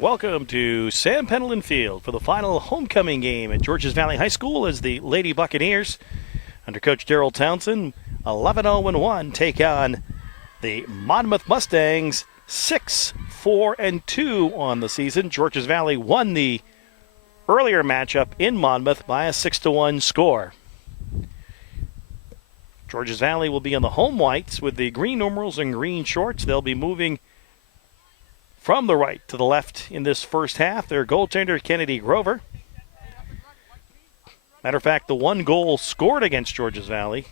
Welcome to Sam Pendleton Field for the final homecoming game at Georges Valley High School as the Lady Buccaneers, under Coach Daryl Townsend, 11-0-1, take on the Monmouth Mustangs, 6-4-2 on the season. Georges Valley won the earlier matchup in Monmouth by a 6-1 score. Georges Valley will be in the home whites with the green numerals and green shorts. They'll be moving from the right to the left in this first half. Their goaltender, Kennedy Grover. Matter of fact, the one goal scored against Georges Valley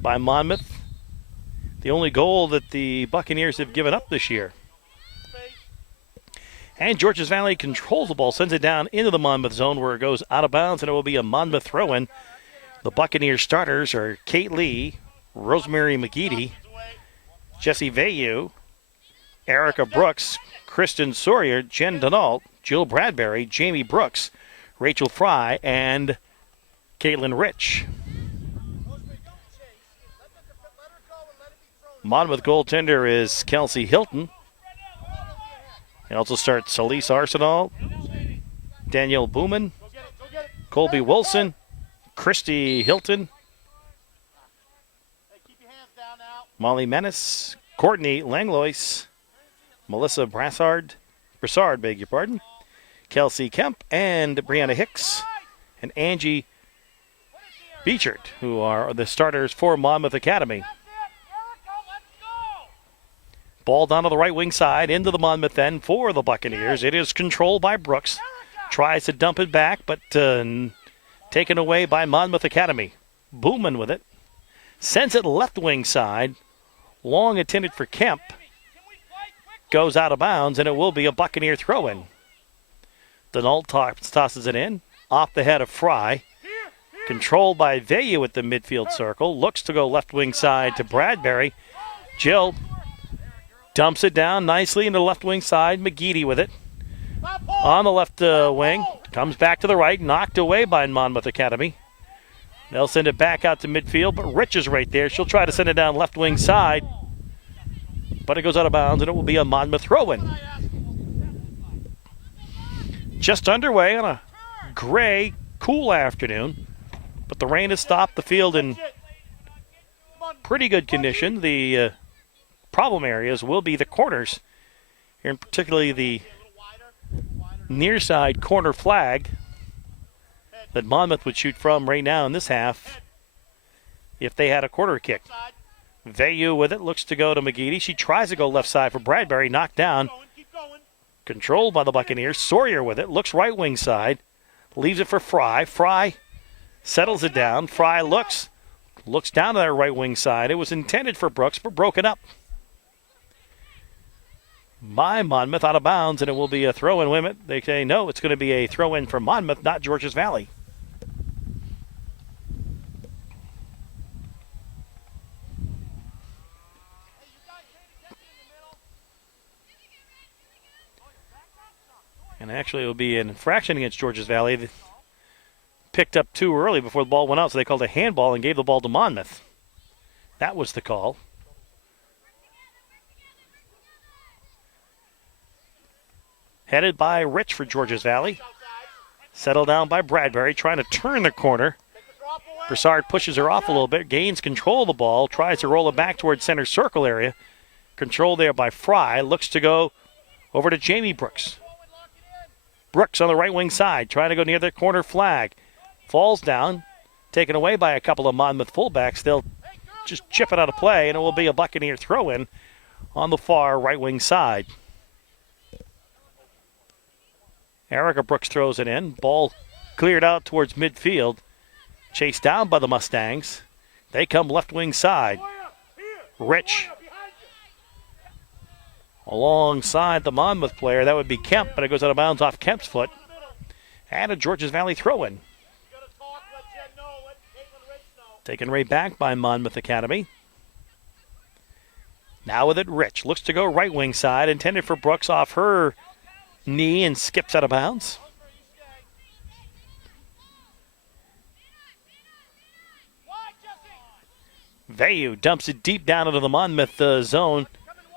by Monmouth, the only goal that the Buccaneers have given up this year. And Georges Valley controls the ball, sends it down into the Monmouth zone where it goes out of bounds, and it will be a Monmouth throw-in. The Buccaneers starters are Kate Lee, Rosemary McGeady, Jessie Vayu, Erica Brooks, Kristen Sawyer, Jen Denault, Jill Bradbury, Jamie Brooks, Rachel Fry, and Caitlin Rich. Monmouth goaltender is Kelsey Hilton. He also starts Celise Arsenal, Danielle Booman, Colby Wilson, Christy Hilton, Molly Menace, Courtney Langlois, Melissa Brassard, Kelsey Kemp, and Brianna Hicks, and Angie Beechert, who are the starters for Monmouth Academy. Ball down to the right wing side, into the Monmouth end for the Buccaneers. It is controlled by Brooks. Tries to dump it back, but taken away by Monmouth Academy. Booman with it. Sends it left wing side. Long intended for Kemp. Goes out of bounds, and it will be a Buccaneer throw-in. Denault tosses it in. Off the head of Fry. Controlled by Vayu at the midfield circle. Looks to go left wing side to Bradbury. Jill dumps it down nicely into the left wing side. McGeady with it. On the left wing. Comes back to the right. Knocked away by Monmouth Academy. They'll send it back out to midfield, but Rich is right there. She'll try to send it down left wing side. But it goes out of bounds, and it will be a Monmouth throw-in. Just underway on a gray, cool afternoon. But the rain has stopped the field in pretty good condition. The problem areas will be the corners, and particularly the near side corner flag that Monmouth would shoot from right now in this half if they had a corner kick. Vayu with it, looks to go to McGeady. She tries to go left side for Bradbury, knocked down. Controlled by the Buccaneers. Sawyer with it, looks right wing side. Leaves it for Fry. Fry settles it down. Fry looks down to that right wing side. It was intended for Brooks, but broken up by Monmouth, out of bounds, and it will be a throw-in. Women, they say no, it's going to be a throw-in for Monmouth, not Georges Valley. And actually, it will be an infraction against Georges Valley. They picked up too early before the ball went out, so they called a handball and gave the ball to Monmouth. That was the call. Headed by Rich for Georges Valley. Settled down by Bradbury, trying to turn the corner. Broussard pushes her off a little bit, gains control of the ball, tries to roll it back towards center circle area. Controlled there by Fry, looks to go over to Jamie Brooks. Brooks on the right wing side, trying to go near the corner flag. Falls down, taken away by a couple of Monmouth fullbacks. They'll just chip it out of play, and it will be a Buccaneer throw-in on the far right wing side. Erica Brooks throws it in. Ball cleared out towards midfield. Chased down by the Mustangs. They come left wing side. Rich alongside the Monmouth player. That would be Kemp, but it goes out of bounds off Kemp's foot. And a Georges Valley throw-in. Taken right back by Monmouth Academy. Now with it, Rich. Looks to go right wing side. Intended for Brooks, off her knee, and skips out of bounds. Vayu dumps it deep down into the Monmouth zone.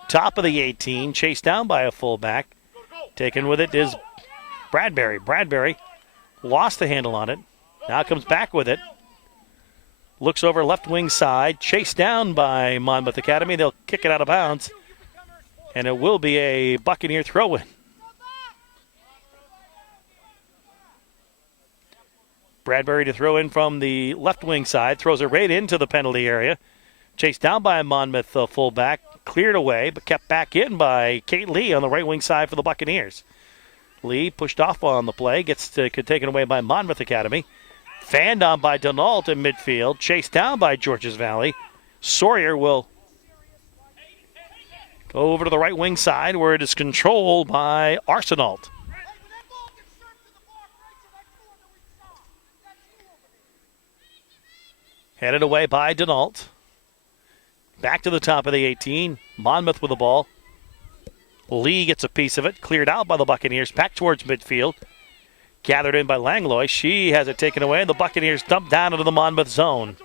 Top of the 18, chased down by a fullback. Taken with it is Bradbury. Bradbury lost the handle on it. Now comes back with it. Looks over left wing side. Chased down by Monmouth Academy. They'll kick it out of bounds. And it will be a Buccaneer throw-in. Bradbury to throw in from the left wing side. Throws it right into the penalty area. Chased down by a Monmouth fullback. Cleared away, but kept back in by Kate Lee on the right wing side for the Buccaneers. Lee pushed off on the play. Gets taken away by Monmouth Academy. Fanned on by Denault in midfield. Chased down by Georges Valley. Sawyer will go over to the right wing side where it is controlled by Arsenault. Headed away by Denault. Back to the top of the 18. Monmouth with the ball. Lee gets a piece of it. Cleared out by the Buccaneers. Back towards midfield. Gathered in by Langlois. She has it taken away. And the Buccaneers dump down into the Monmouth zone.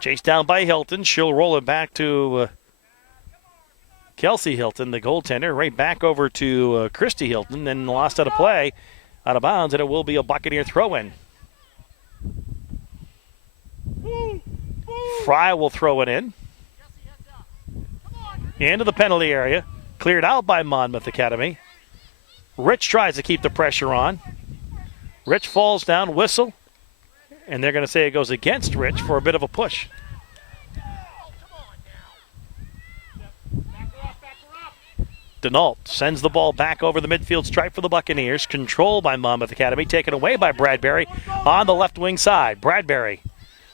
Chased down by Hilton. She'll roll it back to Kelsey Hilton, the goaltender. Right back over to Christy Hilton. Then lost out of play. Out of bounds. And it will be a Buccaneer throw-in. Fry will throw it in. Into the penalty area. Cleared out by Monmouth Academy. Rich tries to keep the pressure on. Rich falls down, whistle. And they're going to say it goes against Rich for a bit of a push. Denault sends the ball back over the midfield stripe for the Buccaneers. Controlled by Monmouth Academy. Taken away by Bradbury on the left wing side. Bradbury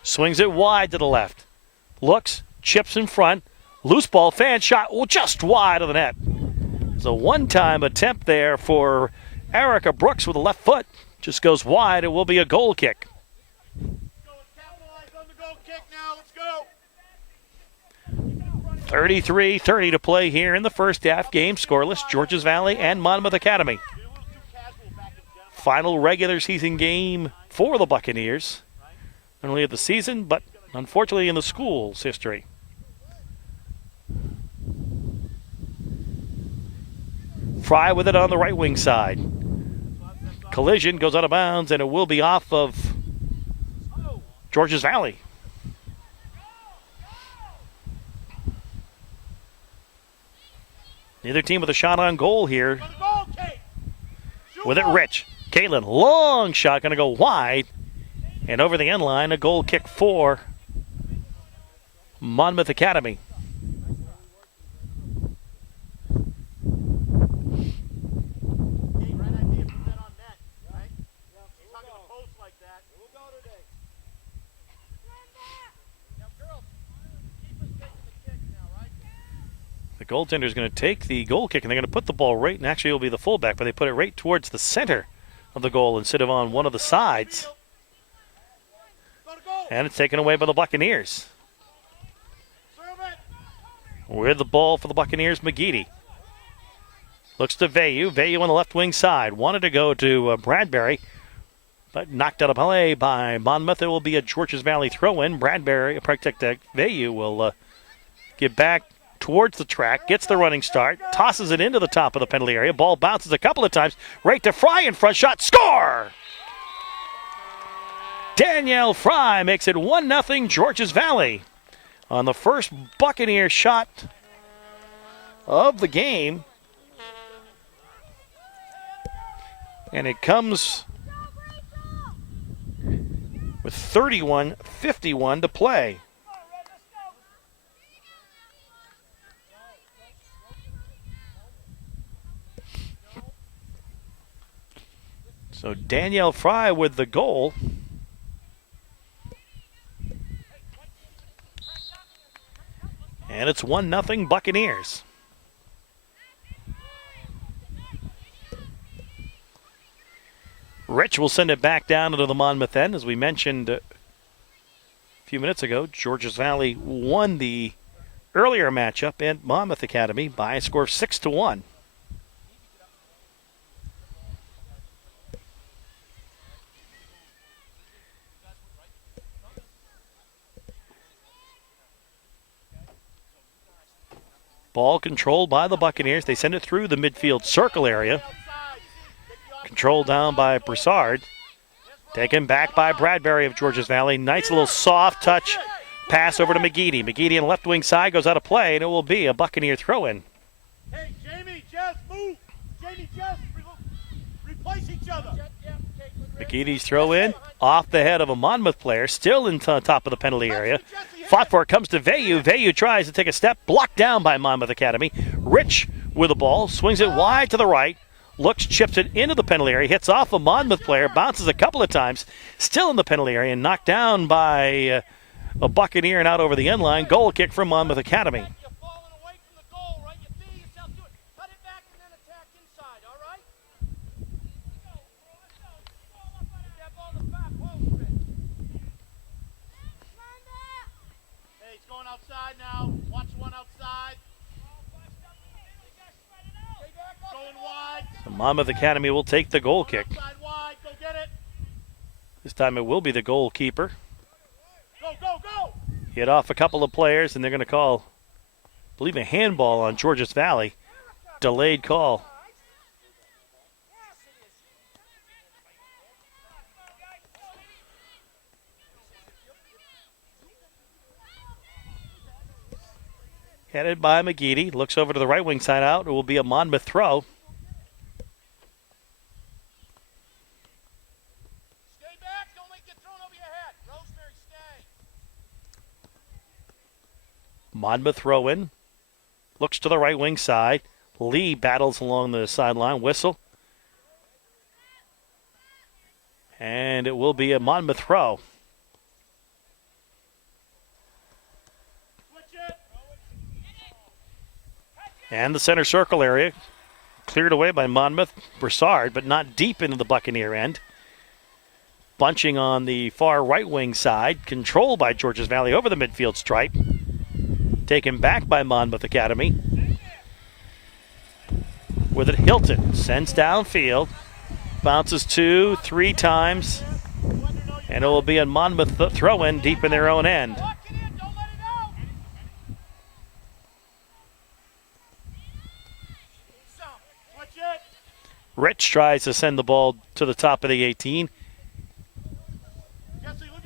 swings it wide to the left. Looks, chips in front. Loose ball, fan shot, just wide of the net. It's a one-time attempt there for Erica Brooks with a left foot. Just goes wide. It will be a goal kick. 33-30 to play here in the first half. Game scoreless. Georges Valley and Monmouth Academy. Final regular season game for the Buccaneers. Not only of the season, but unfortunately in the school's history. Fry with it on the right wing side. Collision goes out of bounds, and it will be off of Georges Valley. Neither team with a shot on goal here. With it, Rich. Caitlin, long shot, going to go wide. And over the end line, a goal kick for Monmouth Academy. The goaltender is going to take the goal kick, and they're going to put the ball right, and actually it will be the fullback, but they put it right towards the center of the goal instead of on one of the sides. And it's taken away by the Buccaneers. With the ball for the Buccaneers, McGeady. Looks to Vayu. Vayu on the left wing side. Wanted to go to Bradbury, but knocked out of play by Monmouth. It will be a Georges Valley throw-in. Bradbury, Vayu will get back towards the track, gets the running start, tosses it into the top of the penalty area. Ball bounces a couple of times. Right to Fry in front shot. Score! Danielle Fry makes it 1-0 Georges Valley on the first Buccaneer shot of the game. And it comes with 31:51 to play. So Danielle Fry with the goal. And it's 1-0 Buccaneers. Rich will send it back down into the Monmouth end. As we mentioned a few minutes ago, Georges Valley won the earlier matchup at Monmouth Academy by a score of 6-1. Ball controlled by the Buccaneers. They send it through the midfield circle area. Controlled down by Broussard. Taken back by Bradbury of Georges Valley. Nice little soft touch pass over to McGeady. McGeady on the left wing side goes out of play, and it will be a Buccaneer throw-in. Hey, Jamie, just move. Jamie, just replace each other. McGeady's throw-in off the head of a Monmouth player, still in top of the penalty area. Fought for it, comes to Vayu. Vayu tries to take a step, blocked down by Monmouth Academy. Rich with the ball, swings it wide to the right. Looks, chips it into the penalty area, hits off a Monmouth player, bounces a couple of times, still in the penalty area, and knocked down by a Buccaneer and out over the end line. Goal kick from Monmouth Academy. Hey, it's going outside now. Watch one outside. Going wide. So Monmouth Academy will take the goal kick. Outside wide. Go get it. This time it will be the goalkeeper. Go, go, go. Hit off a couple of players, and they're going to call, I believe, a handball on Georges Valley. Delayed call. Headed by McGeady. Looks over to the right wing side out. It will be a Monmouth throw. Stay back. Don't let it get thrown over your head. Rosemary, stay. Monmouth throw in. Looks to the right wing side. Lee battles along the sideline. Whistle. And it will be a Monmouth throw. And the center circle area cleared away by Monmouth. Broussard, but not deep into the Buccaneer end. Bunching on the far right wing side. Controlled by Georges Valley over the midfield stripe. Taken back by Monmouth Academy. With it, Hilton sends downfield. Bounces 2-3 times. And it will be a Monmouth throw-in deep in their own end. Rich tries to send the ball to the top of the 18.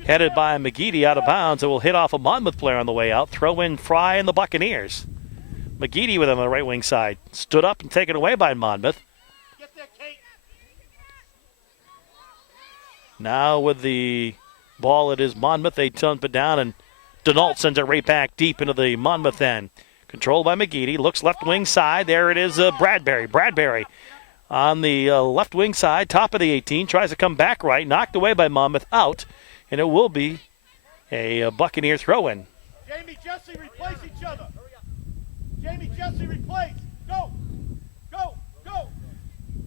Headed by McGeady out of bounds. It will hit off a Monmouth player on the way out. Throw in Fry and the Buccaneers. McGeady with him on the right wing side. Stood up and taken away by Monmouth. Now with the ball, it is Monmouth. They dump it down, and Denault sends it right back deep into the Monmouth end. Controlled by McGeady. Looks left wing side. There it is, Bradbury. Bradbury on the left wing side, top of the 18. Tries to come back right. Knocked away by Monmouth, out. And it will be a Buccaneer throw-in. Jamie, Jesse, replace each other. Jamie, Jesse, replace. Go. Go. Go.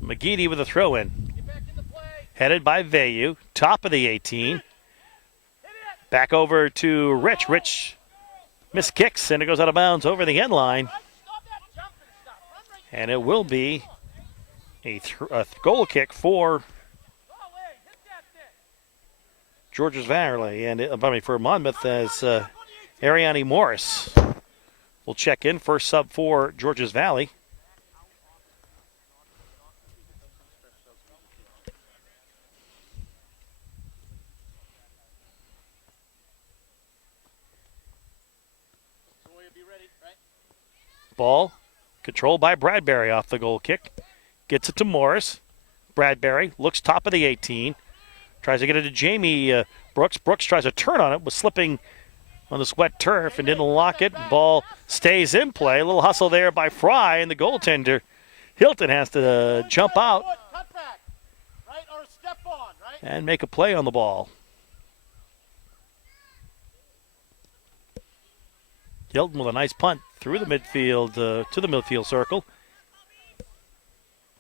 McGeady with a throw-in. Get back into play. Headed by Vayu, top of the 18. Back over to Rich. Rich missed kicks, and it goes out of bounds over the end line. And it will be a goal kick for Georges Valley, and for Monmouth, as Ariane Morris will check in. First sub for Georges Valley. Ball controlled by Bradbury off the goal kick. Gets it to Morris. Bradbury looks top of the 18. Tries to get it to Jamie Brooks. Brooks tries to turn on it, was slipping on this wet turf and didn't lock it. Ball stays in play. A little hustle there by Fry, and the goaltender, Hilton, has to jump out and make a play on the ball. Hilton with a nice punt through the midfield to the midfield circle.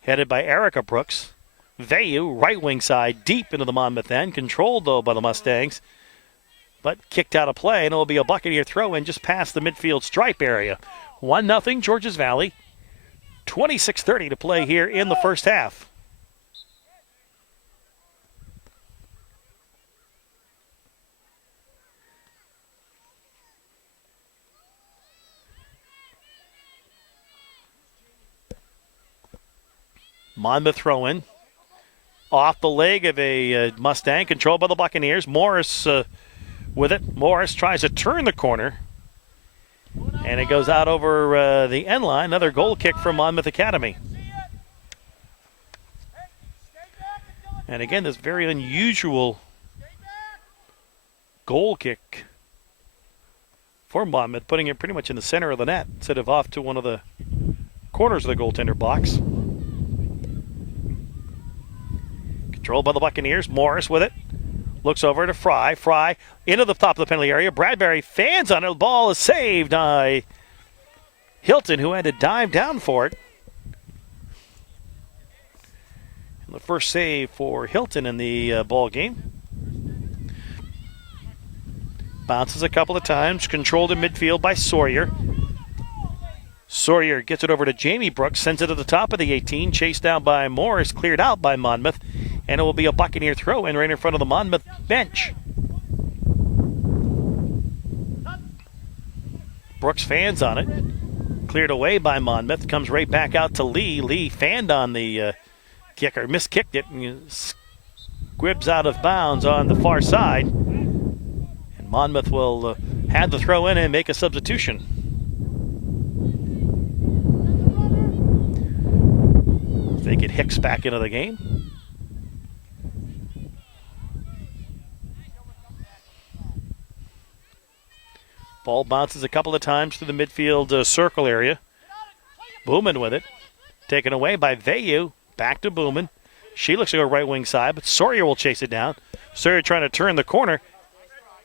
Headed by Erica Brooks. Vayu, right wing side, deep into the Monmouth end. Controlled, though, by the Mustangs. But kicked out of play, and it will be a Buccaneer throw-in just past the midfield stripe area. 1-0 Georges Valley. 26:30 to play here in the first half. Monmouth throw in. Off the leg of a Mustang, controlled by the Buccaneers. Morris with it. Morris tries to turn the corner. And it goes out over the end line. Another goal kick from Monmouth Academy. And again, this very unusual goal kick for Monmouth, putting it pretty much in the center of the net instead of off to one of the corners of the goaltender box. Controlled by the Buccaneers. Morris with it. Looks over to Fry. Fry into the top of the penalty area. Bradbury fans on it. The ball is saved by Hilton, who had to dive down for it. And the first save for Hilton in the ball game. Bounces a couple of times. Controlled in midfield by Sawyer. Sawyer gets it over to Jamie Brooks. Sends it to the top of the 18. Chased down by Morris. Cleared out by Monmouth. And it will be a Buccaneer throw in right in front of the Monmouth bench. Brooks fans on it. Cleared away by Monmouth. Comes right back out to Lee. Lee fanned on the kicker. Miskicked it. And squibs out of bounds on the far side. And Monmouth will have the throw in and make a substitution. They get Hicks back into the game. Ball bounces a couple of times through the midfield circle area. Booman with it. Taken away by Vayu. Back to Booman. She looks to go right wing side, but Sawyer will chase it down. Sawyer trying to turn the corner.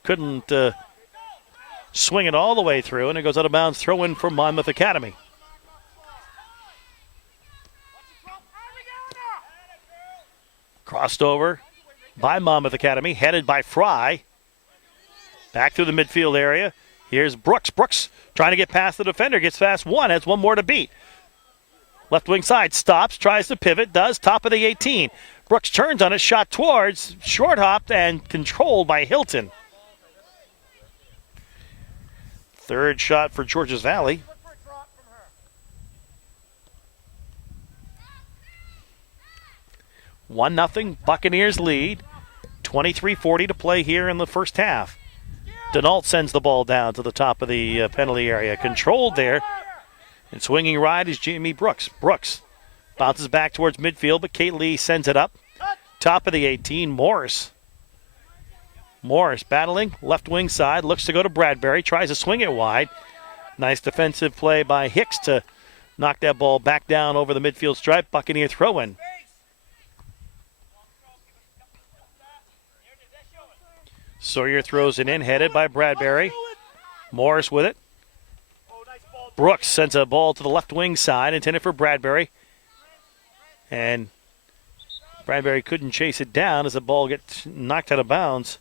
Couldn't swing it all the way through, and it goes out of bounds. Throw in for Monmouth Academy. Crossed over by Monmouth Academy. Headed by Fry. Back through the midfield area. Here's Brooks. Brooks trying to get past the defender. Gets past one. Has one more to beat. Left wing side. Stops. Tries to pivot. Does. Top of the 18. Brooks turns on it. Shot towards. Short hopped and controlled by Hilton. Third shot for Georges Valley. 1-0 Buccaneers lead. 23:40 to play here in the first half. Denault sends the ball down to the top of the penalty area. Controlled there. And swinging right is Jamie Brooks. Brooks bounces back towards midfield, but Kate Lee sends it up. Top of the 18, Morris. Morris battling, left wing side, looks to go to Bradbury, tries to swing it wide. Nice defensive play by Hicks to knock that ball back down over the midfield stripe. Buccaneer throw-in. Sawyer throws it in, headed by Bradbury. Morris with it. Brooks sends a ball to the left wing side, intended for Bradbury. And Bradbury couldn't chase it down as the ball gets knocked out of bounds.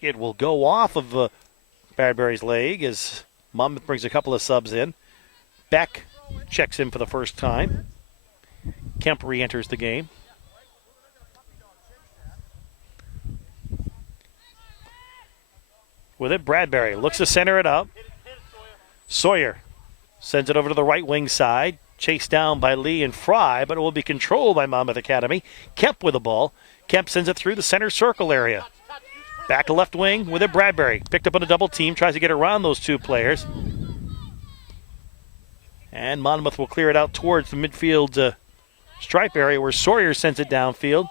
It will go off of Bradbury's leg as Monmouth brings a couple of subs in. Beck checks in for the first time. Kemp re-enters the game. With it, Bradbury looks to center it up. Sawyer sends it over to the right wing side. Chased down by Lee and Fry, but it will be controlled by Monmouth Academy. Kemp with the ball. Kemp sends it through the center circle area. Back to left wing with it, Bradbury. Picked up on a double team, tries to get around those two players. And Monmouth will clear it out towards the midfield stripe area where Sawyer sends it downfield.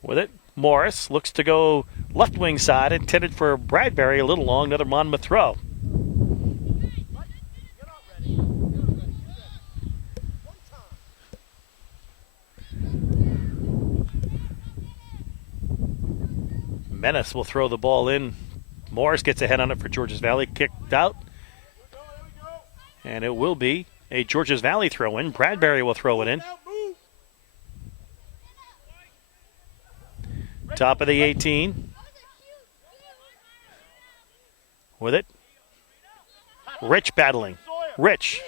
With it, Morris looks to go left wing side, intended for Bradbury, a little long, another Monmouth throw. Menace will throw the ball in. Morris gets a head on it for Georges Valley, kicked out. And it will be a Georges Valley throw in. Bradbury will throw it in. Top of the 18. With it. Rich battling. Rich.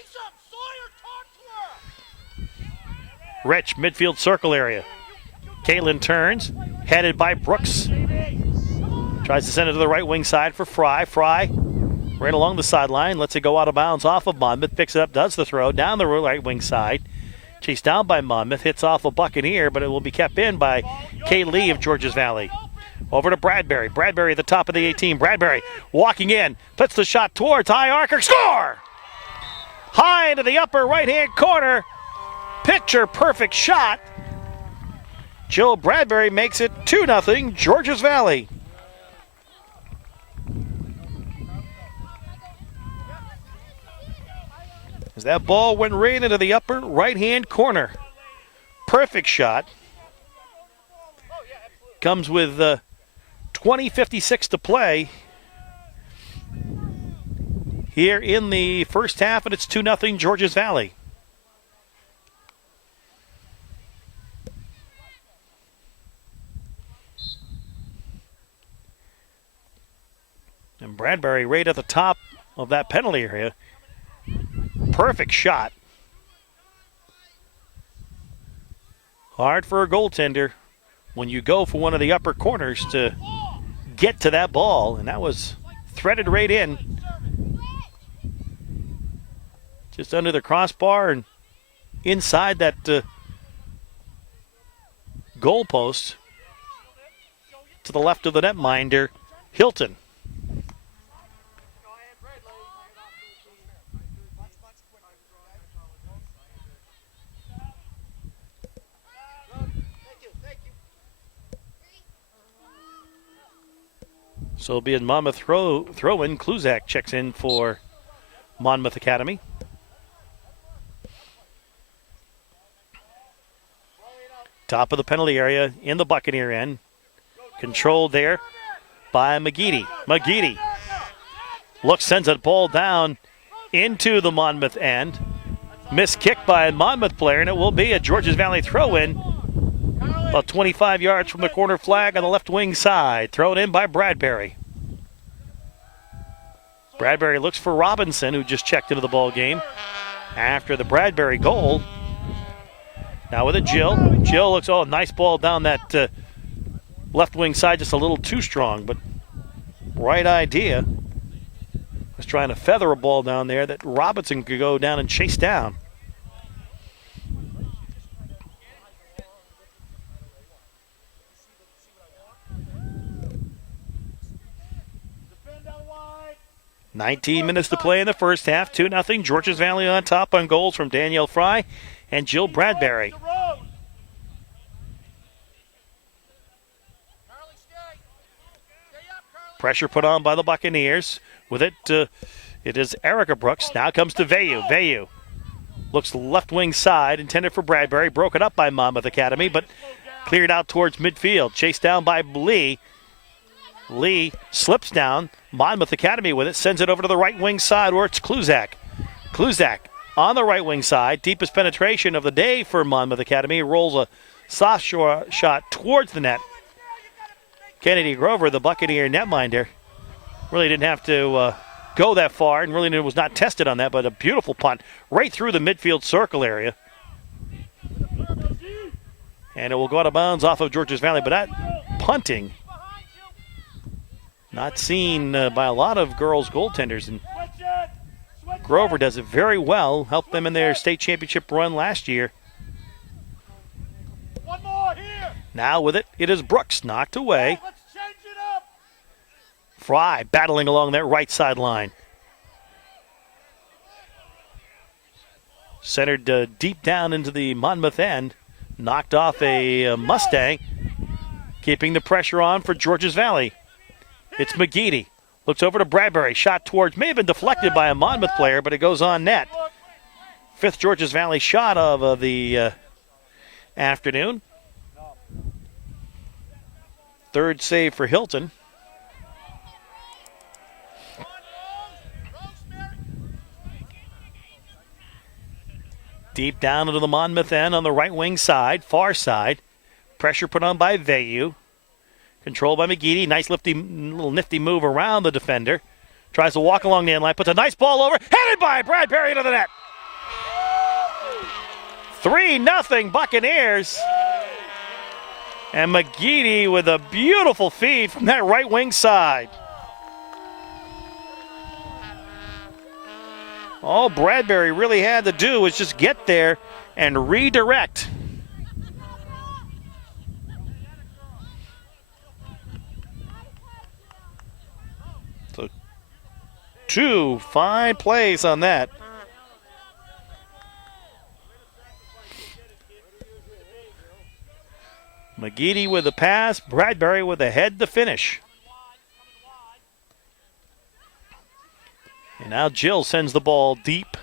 Rich, midfield circle area. Caitlin turns. Headed by Brooks. Tries to send it to the right wing side for Fry. Fry right along the sideline. Lets it go out of bounds off of Monmouth. Picks it up, does the throw down the right wing side. Chased down by Monmouth. Hits off a Buccaneer, but it will be kept in by Kay Lee of Georges Valley. Over to Bradbury. Bradbury at the top of the 18. Bradbury walking in. Puts the shot towards high archer. Score! High into the upper right-hand corner. Picture perfect shot. Jill Bradbury makes it 2-0 Georges Valley. As that ball went right into the upper right-hand corner. Perfect shot. Comes with 20:56 to play here in the first half, and it's 2-0 Georges Valley. And Bradbury right at the top of that penalty area. Perfect shot. Hard for a goaltender when you go for one of the upper corners to get to that ball, and that was threaded right in. Just under the crossbar and inside that goal post to the left of the netminder, Hilton. So it'll be a Monmouth throw-in. Kluzak checks in for Monmouth Academy. Top of the penalty area in the Buccaneer end. Controlled there by McGeady. McGeady sends a ball down into the Monmouth end. Missed kick by a Monmouth player, and it will be a Georges Valley throw-in. About 25 yards from the corner flag on the left wing side. Thrown in by Bradbury. Bradbury looks for Robinson, who just checked into the ball game after the Bradbury goal. Now with it, Jill. Jill looks, nice ball down that left wing side, just a little too strong, but right idea. Was trying to feather a ball down there that Robinson could go down and chase down. Defend out wide. 19 minutes to play in the first half. 2-0 Georges Valley on top on goals from Danielle Fry and Jill Bradbury. Pressure put on by the Buccaneers. With it, it is Erica Brooks. Now comes to Vayu. Vayu looks left wing side, intended for Bradbury. Broken up by Monmouth Academy, but cleared out towards midfield. Chased down by Lee. Lee slips down. Monmouth Academy with it. Sends it over to the right wing side where it's Kluzak. Kluzak on the right wing side. Deepest penetration of the day for Monmouth Academy. Rolls a soft shot towards the net. Kennedy Grover, the Buccaneer netminder, really didn't have to go that far and really was not tested on that, but a beautiful punt right through the midfield circle area. And it will go out of bounds off of Georges Valley, but that punting not seen by a lot of girls goaltenders, and Grover does it very well. Helped them in their state championship run last year. One more here. Now with it, it is Brooks knocked away. Let's change it up. Fry battling along that right sideline. Centered deep down into the Monmouth end. Knocked off a Mustang. Keeping the pressure on for Georges Valley. It's McGeady. Looks over to Bradbury. Shot towards, may have been deflected by a Monmouth player, but it goes on net. Fifth Georges Valley shot of the afternoon. Third save for Hilton. Deep down into the Monmouth end on the right wing side, far side. Pressure put on by Vayu. Controlled by McGeady. Nice little nifty move around the defender. Tries to walk along the end line. Puts a nice ball over. Headed by Bradbury into the net. 3-0 Buccaneers. And McGeady with a beautiful feed from that right wing side. All Bradbury really had to do was just get there and redirect. So 2 fine plays on that. McGeady with the pass, Bradbury with the head to finish. And now Jill sends the ball deep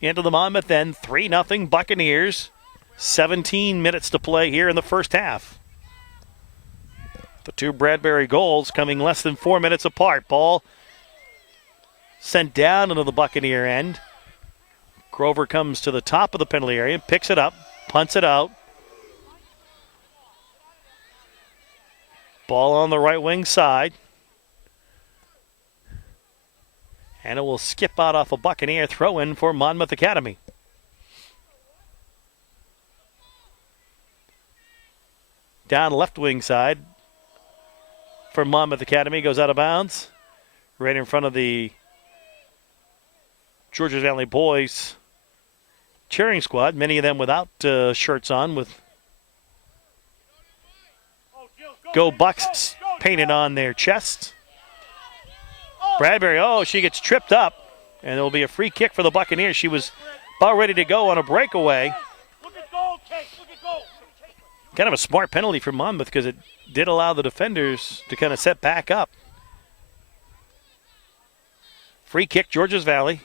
into the Monmouth end. 3-0 Buccaneers. 17 minutes to play here in the first half. The 2 Bradbury goals coming less than 4 minutes apart. Ball sent down into the Buccaneer end. Grover comes to the top of the penalty area, picks it up, punts it out. Ball on the right wing side. And it will skip out off a Buccaneer throw-in for Monmouth Academy. Down left wing side for Monmouth Academy. Goes out of bounds. Right in front of the Georges Valley boys cheering squad. Many of them without shirts on with Go Bucks painted on their chests. Bradbury, she gets tripped up, and it will be a free kick for the Buccaneers. She was about ready to go on a breakaway. Kind of a smart penalty for Monmouth because it did allow the defenders to kind of set back up. Free kick, Georges Valley.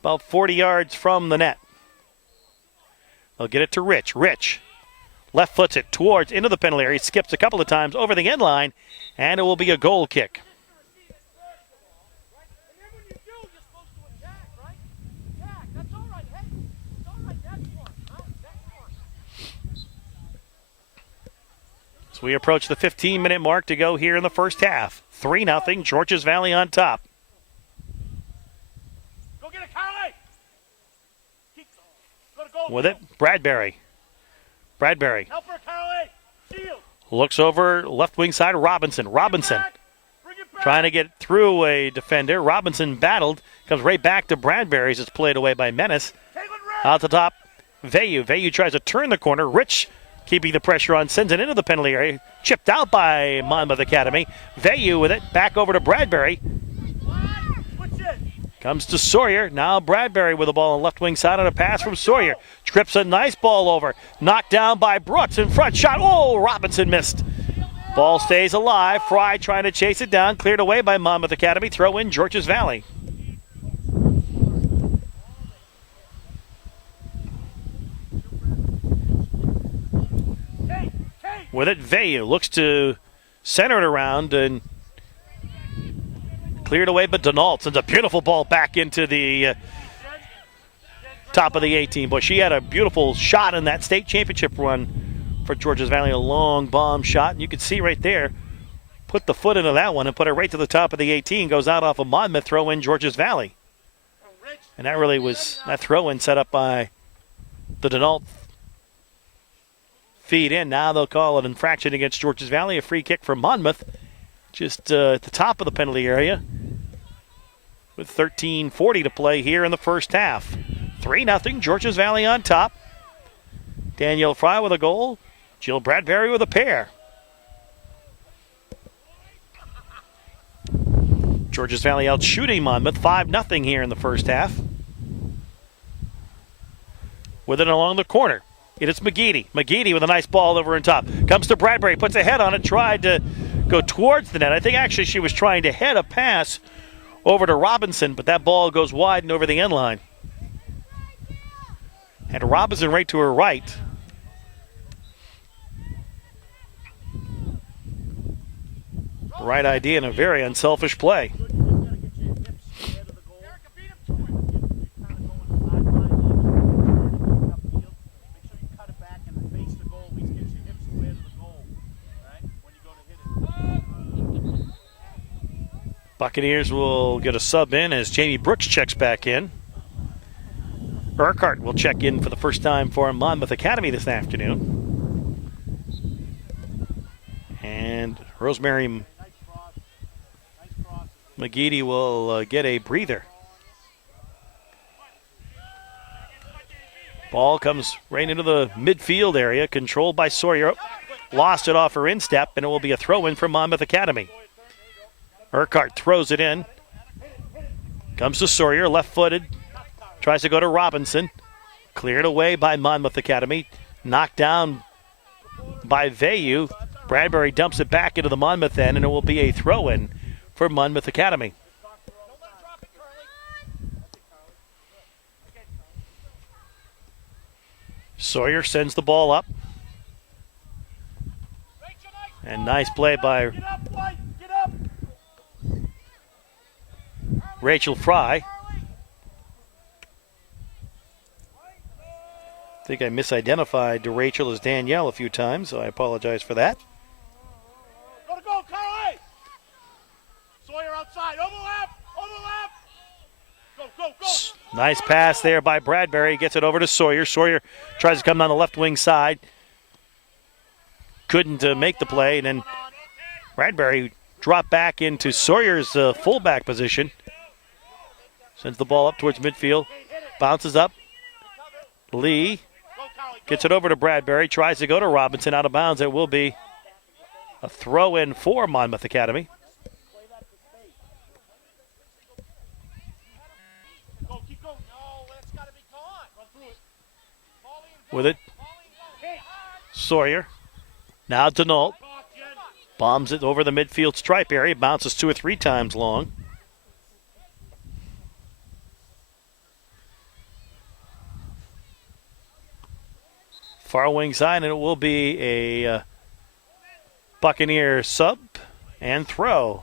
About 40 yards from the net. They'll get it to Rich. Rich left foots it towards into the penalty area. He skips a couple of times over the end line, and it will be a goal kick. So we approach the 15-minute mark to go here in the first half. 3-0, Georges Valley on top. Go get it, Carly! With it, Bradbury. Bradbury Help her, Carly! Shield! looks over left wing side. Robinson. Robinson Bring it back! trying to get through a defender. Robinson battled. Comes right back to Bradbury as it's played away by Menace. Out the top, Vayu. Vayu tries to turn the corner. Rich keeping the pressure on, sends it into the penalty area. Chipped out by Monmouth Academy. Vayu with it, back over to Bradbury. Comes to Sawyer. Now Bradbury with the ball on left wing side on a pass from Sawyer. Trips a nice ball over. Knocked down by Brooks in front. Shot. Oh, Robinson missed. Ball stays alive. Fry trying to chase it down. Cleared away by Monmouth Academy. Throw in Georges Valley. With it, Vayu looks to center it around and cleared away, but Denault sends a beautiful ball back into the top of the 18. Boy, she had a beautiful shot in that state championship run for Georges Valley, a long bomb shot. And you can see right there, put the foot into that one and put it right to the top of the 18. Goes out off a Monmouth throw in Georges Valley. And that really was that throw in set up by the Denault feed in. Now they'll call an infraction against Georges Valley, a free kick for Monmouth, just at the top of the penalty area with 13:40 to play here in the first half. 3-0, Georges Valley on top. Danielle Fry with a goal, Jill Bradbury with a pair. Georges Valley out shooting Monmouth 5-0 here in the first half. With it along the corner. It is McGeady. McGeady with a nice ball over on top. Comes to Bradbury, puts a head on it, tried to go towards the net. I think actually she was trying to head a pass over to Robinson, but that ball goes wide and over the end line. And Robinson right to her right. Right idea and a very unselfish play. Buccaneers will get a sub in as Jamie Brooks checks back in. Urquhart will check in for the first time for Monmouth Academy this afternoon. And Rosemary McGeady will get a breather. Ball comes right into the midfield area, controlled by Sawyer. Lost it off her instep, and it will be a throw-in for Monmouth Academy. Urquhart throws it in. Comes to Sawyer, left-footed. Tries to go to Robinson. Cleared away by Monmouth Academy. Knocked down by Vayu. Bradbury dumps it back into the Monmouth end, and it will be a throw-in for Monmouth Academy. Sawyer sends the ball up. And nice play by Rachel Fry. I think I misidentified Rachel as Danielle a few times, so I apologize for that. Go to goal, Carly! Sawyer outside, overlap! Go! Nice pass there by Bradbury, gets it over to Sawyer. Sawyer tries to come down the left wing side. Couldn't make the play, and then Bradbury dropped back into Sawyer's fullback position. Sends the ball up towards midfield, bounces up. Lee gets it over to Bradbury, tries to go to Robinson, out of bounds. It will be a throw-in for Monmouth Academy. With it, Sawyer. Now Denault. Bombs it over the midfield stripe area. Bounces 2 or 3 times long. Far wing side, and it will be a Buccaneer sub and throw.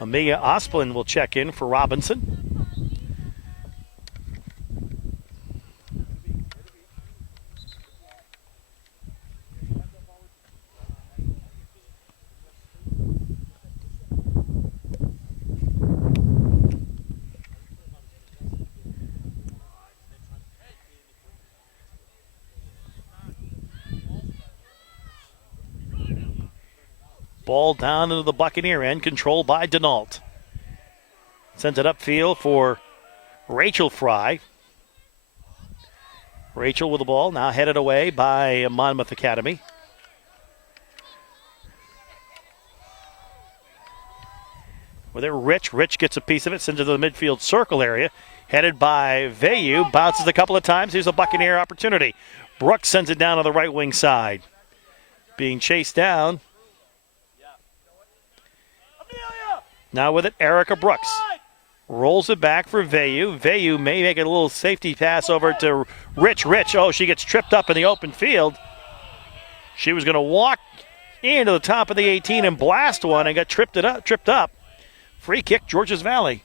Amelia Osplin will check in for Robinson. Ball down into the Buccaneer end, controlled by Denault. Sends it upfield for Rachel Fry. Rachel with the ball, now headed away by Monmouth Academy. With it, Rich. Rich gets a piece of it, sends it to the midfield circle area. Headed by Vayu, bounces a couple of times. Here's a Buccaneer opportunity. Brooks sends it down to the right wing side. Being chased down. Now with it, Erica Brooks. Rolls it back for Vayu. Vayu may make a little safety pass over to Rich. Rich, oh, she gets tripped up in the open field. She was going to walk into the top of the 18 and blast one and got tripped up. Free kick, Georges Valley.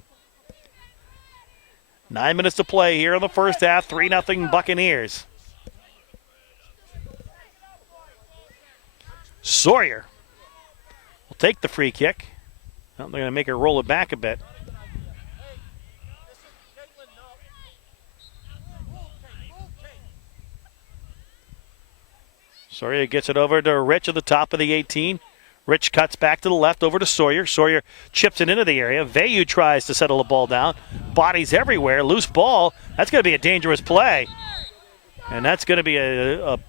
9 minutes to play here in the first half. 3-0 Buccaneers. Sawyer will take the free kick. Well, they're going to make her roll it back a bit. Sawyer gets it over to Rich at the top of the 18. Rich cuts back to the left over to Sawyer. Sawyer chips it into the area. Vayu tries to settle the ball down. Bodies everywhere. Loose ball. That's going to be a dangerous play. And that's going to be it's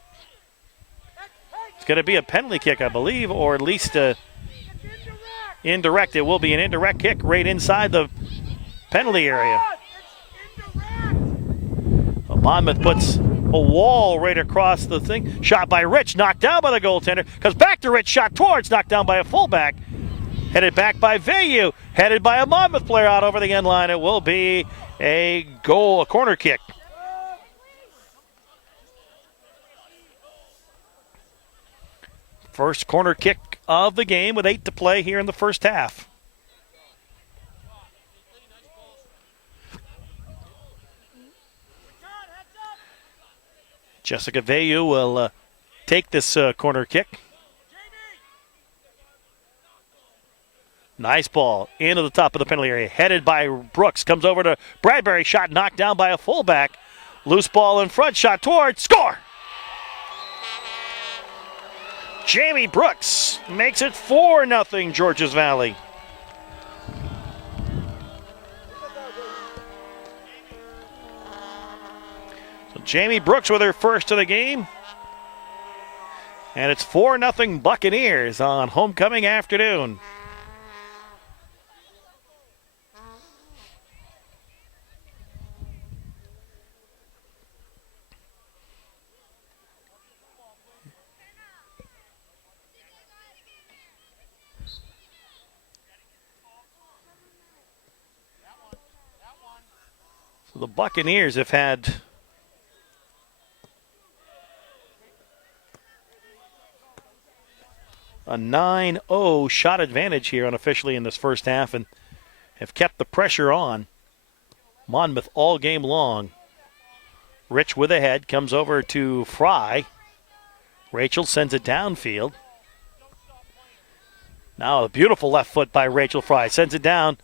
going to be a penalty kick, I believe, or at least indirect. It will be an indirect kick right inside the penalty area. Monmouth puts a wall right across the thing. Shot by Rich, knocked down by the goaltender. Comes back to Rich, shot towards, knocked down by a fullback. Headed back by Vayu. Headed by a Monmouth player out over the end line. It will be a goal, a corner kick. First corner kick of the game with 8 to play here in the first half. Jessica Vayu will take this corner kick. Nice ball into the top of the penalty area. Headed by Brooks. Comes over to Bradbury. Shot knocked down by a fullback. Loose ball in front, shot towards, score! Jamie Brooks makes it 4-0 Georges Valley. So Jamie Brooks with her first of the game. And it's 4-0 Buccaneers on homecoming afternoon. So the Buccaneers have had a 9-0 shot advantage here unofficially in this first half and have kept the pressure on Monmouth all game long. Rich with a head comes over to Fry. Rachel sends it downfield. Now a beautiful left foot by Rachel Fry. Sends it down.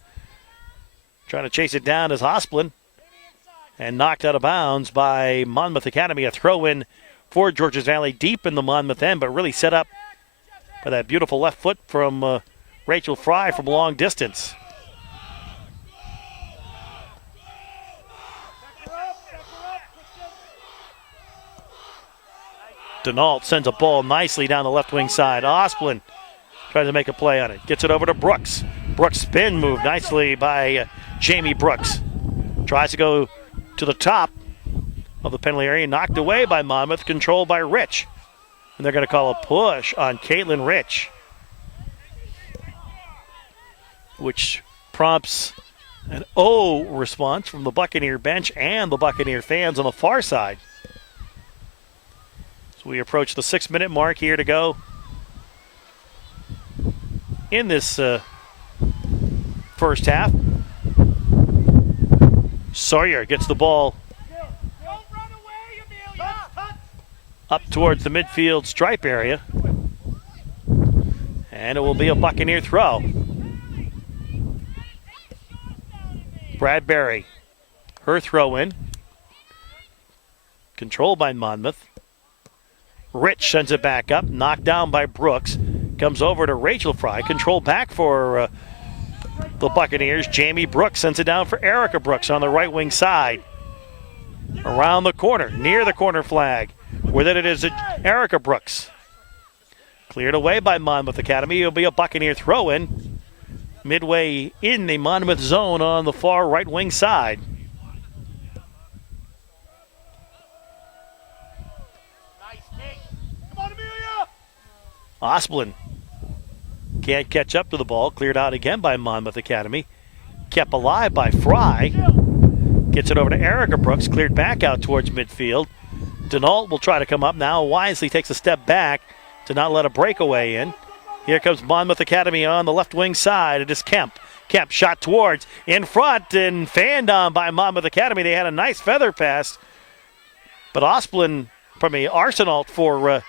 Trying to chase it down is Osplin. And knocked out of bounds by Monmouth Academy. A throw in for Georges Valley deep in the Monmouth end, but really set up by that beautiful left foot from Rachel Fry from long distance. Denault sends a ball nicely down the left wing side. Osplin tries to make a play on it. Gets it over to Brooks. Brooks spin move nicely by Jamie Brooks. Tries to go to the top of the penalty area. Knocked away by Monmouth. Controlled by Rich. And they're going to call a push on Caitlin Rich, which prompts an O response from the Buccaneer bench and the Buccaneer fans on the far side. So we approach the 6-minute mark here to go in this first half. Sawyer gets the ball up towards the midfield stripe area. And it will be a Buccaneer throw. Bradbury, her throw in. Controlled by Monmouth. Rich sends it back up, knocked down by Brooks. Comes over to Rachel Fry, control back for the Buccaneers. Jamie Brooks sends it down for Erica Brooks on the right wing side. Around the corner, near the corner flag. With it is Erica Brooks. Cleared away by Monmouth Academy. It'll be a Buccaneer throw in. Midway in the Monmouth zone on the far right wing side. Osplin can't catch up to the ball. Cleared out again by Monmouth Academy. Kept alive by Fry. Gets it over to Erica Brooks. Cleared back out towards midfield. Denault will try to come up now. Wisely takes a step back to not let a breakaway in. Here comes Monmouth Academy on the left wing side. It is Kemp. Kemp shot towards in front and fanned on by Monmouth Academy. They had a nice feather pass. But Arsenault for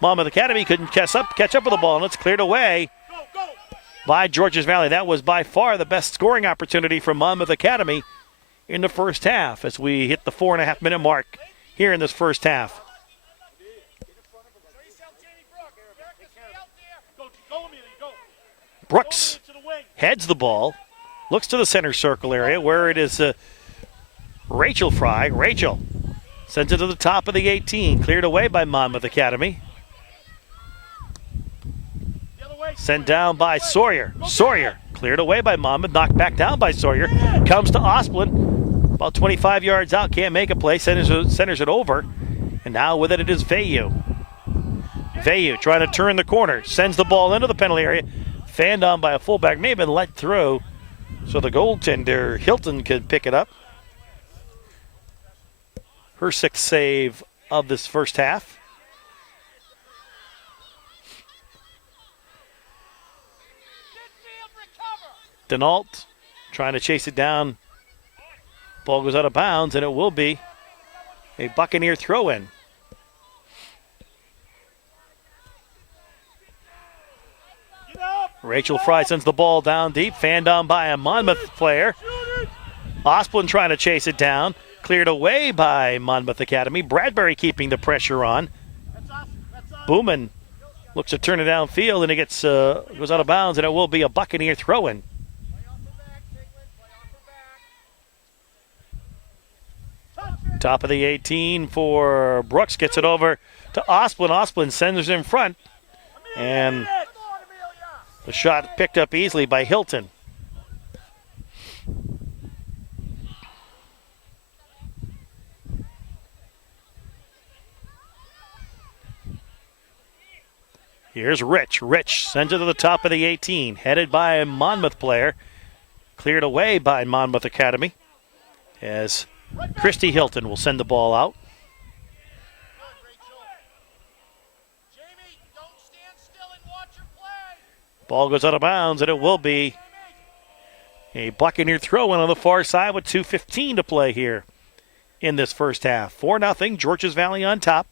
Monmouth Academy couldn't catch up with the ball, and it's cleared away by Georges Valley. That was by far the best scoring opportunity for Monmouth Academy in the first half as we hit the 4.5-minute mark here in this first half. Brooks heads the ball, looks to the center circle area where it is Rachel Fry. Rachel sends it to the top of the 18, cleared away by Monmouth Academy. Sent down by Sawyer. Sawyer cleared away by Monmouth, knocked back down by Sawyer. Comes to Osplin, about 25 yards out, can't make a play, centers it over. And now with it is Vayu. Vayu trying to turn the corner, sends the ball into the penalty area. Fanned on by a fullback, may have been let through. So the goaltender, Hilton, could pick it up. Her sixth save of this first half. Denault trying to chase it down. Ball goes out of bounds, and it will be a Buccaneer throw-in. Rachel Fry sends the ball down deep, fanned on by a Monmouth player. Osplin trying to chase it down. Cleared away by Monmouth Academy. Bradbury keeping the pressure on. That's us. That's us. Booman looks to turn it downfield, and it goes out of bounds, and it will be a Buccaneer throw-in. Top of the 18 for Brooks. Gets it over to Osplin. Osplin sends it in front, and the shot picked up easily by Hilton. Here's Rich. Rich sends it to the top of the 18. Headed by a Monmouth player. Cleared away by Monmouth Academy. As Christy Hilton will send the ball out. Ball goes out of bounds, and it will be a Buccaneer throw-in on the far side with 2:15 to play here in this first half. 4-0, Georges Valley on top.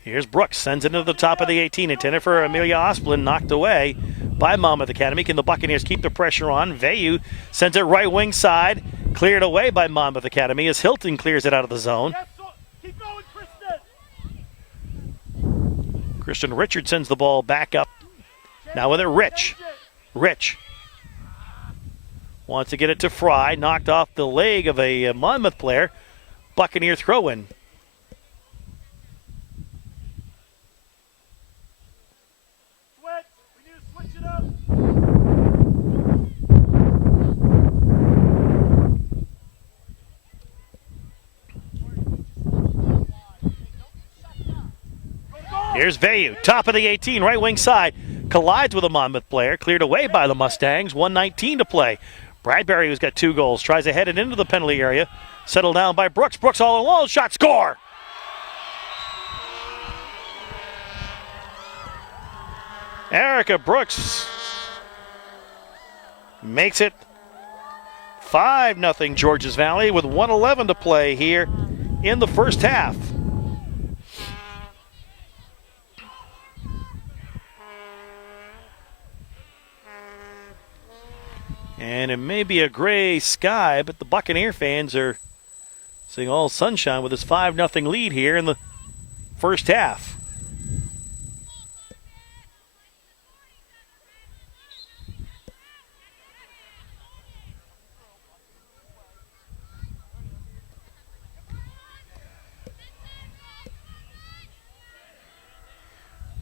Here's Brooks, sends it into the top of the 18, intended for Amelia Osplin, knocked away by Monmouth Academy. Can the Buccaneers keep the pressure on? Vayu sends it right wing side, cleared away by Monmouth Academy as Hilton clears it out of the zone. Keep going, Kristen. Christian Richard sends the ball back up. Now with it, Rich. Rich wants to get it to Fry, knocked off the leg of a Monmouth player. Buccaneer throw-in. Here's Vayu, top of the 18, right wing side. Collides with a Monmouth player, cleared away by the Mustangs. 1:19 to play. Bradbury, who's got 2 goals, tries to head it into the penalty area. Settled down by Brooks. Brooks all alone, shot, score! Erica Brooks makes it 5-0 Georges Valley with 1:11 to play here in the first half. And it may be a gray sky, but the Buccaneer fans are seeing all sunshine with this 5-0 lead here in the first half.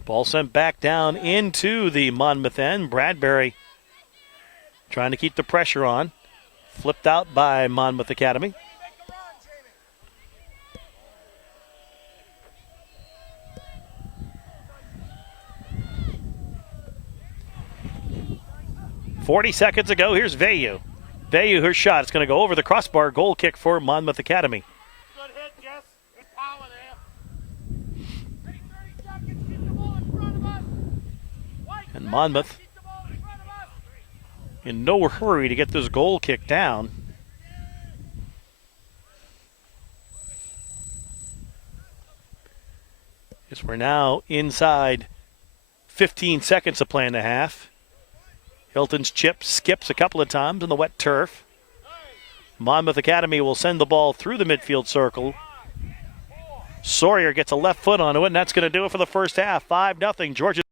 Ball sent back down into the Monmouth end. Bradbury trying to keep the pressure on. Flipped out by Monmouth Academy. .40 to go. Here's Vayu. Vayu, her shot. It's going to go over the crossbar. Goal kick for Monmouth Academy. Good hit, Jess. Good power there. 30 seconds. Keep the ball in front of us. And Monmouth in no hurry to get this goal kick down. As we're now inside 15 seconds of play and a half. Hilton's chip skips a couple of times on the wet turf. Monmouth Academy will send the ball through the midfield circle. Sawyer gets a left foot onto it, and that's going to do it for the first half. 5-0 Georgia.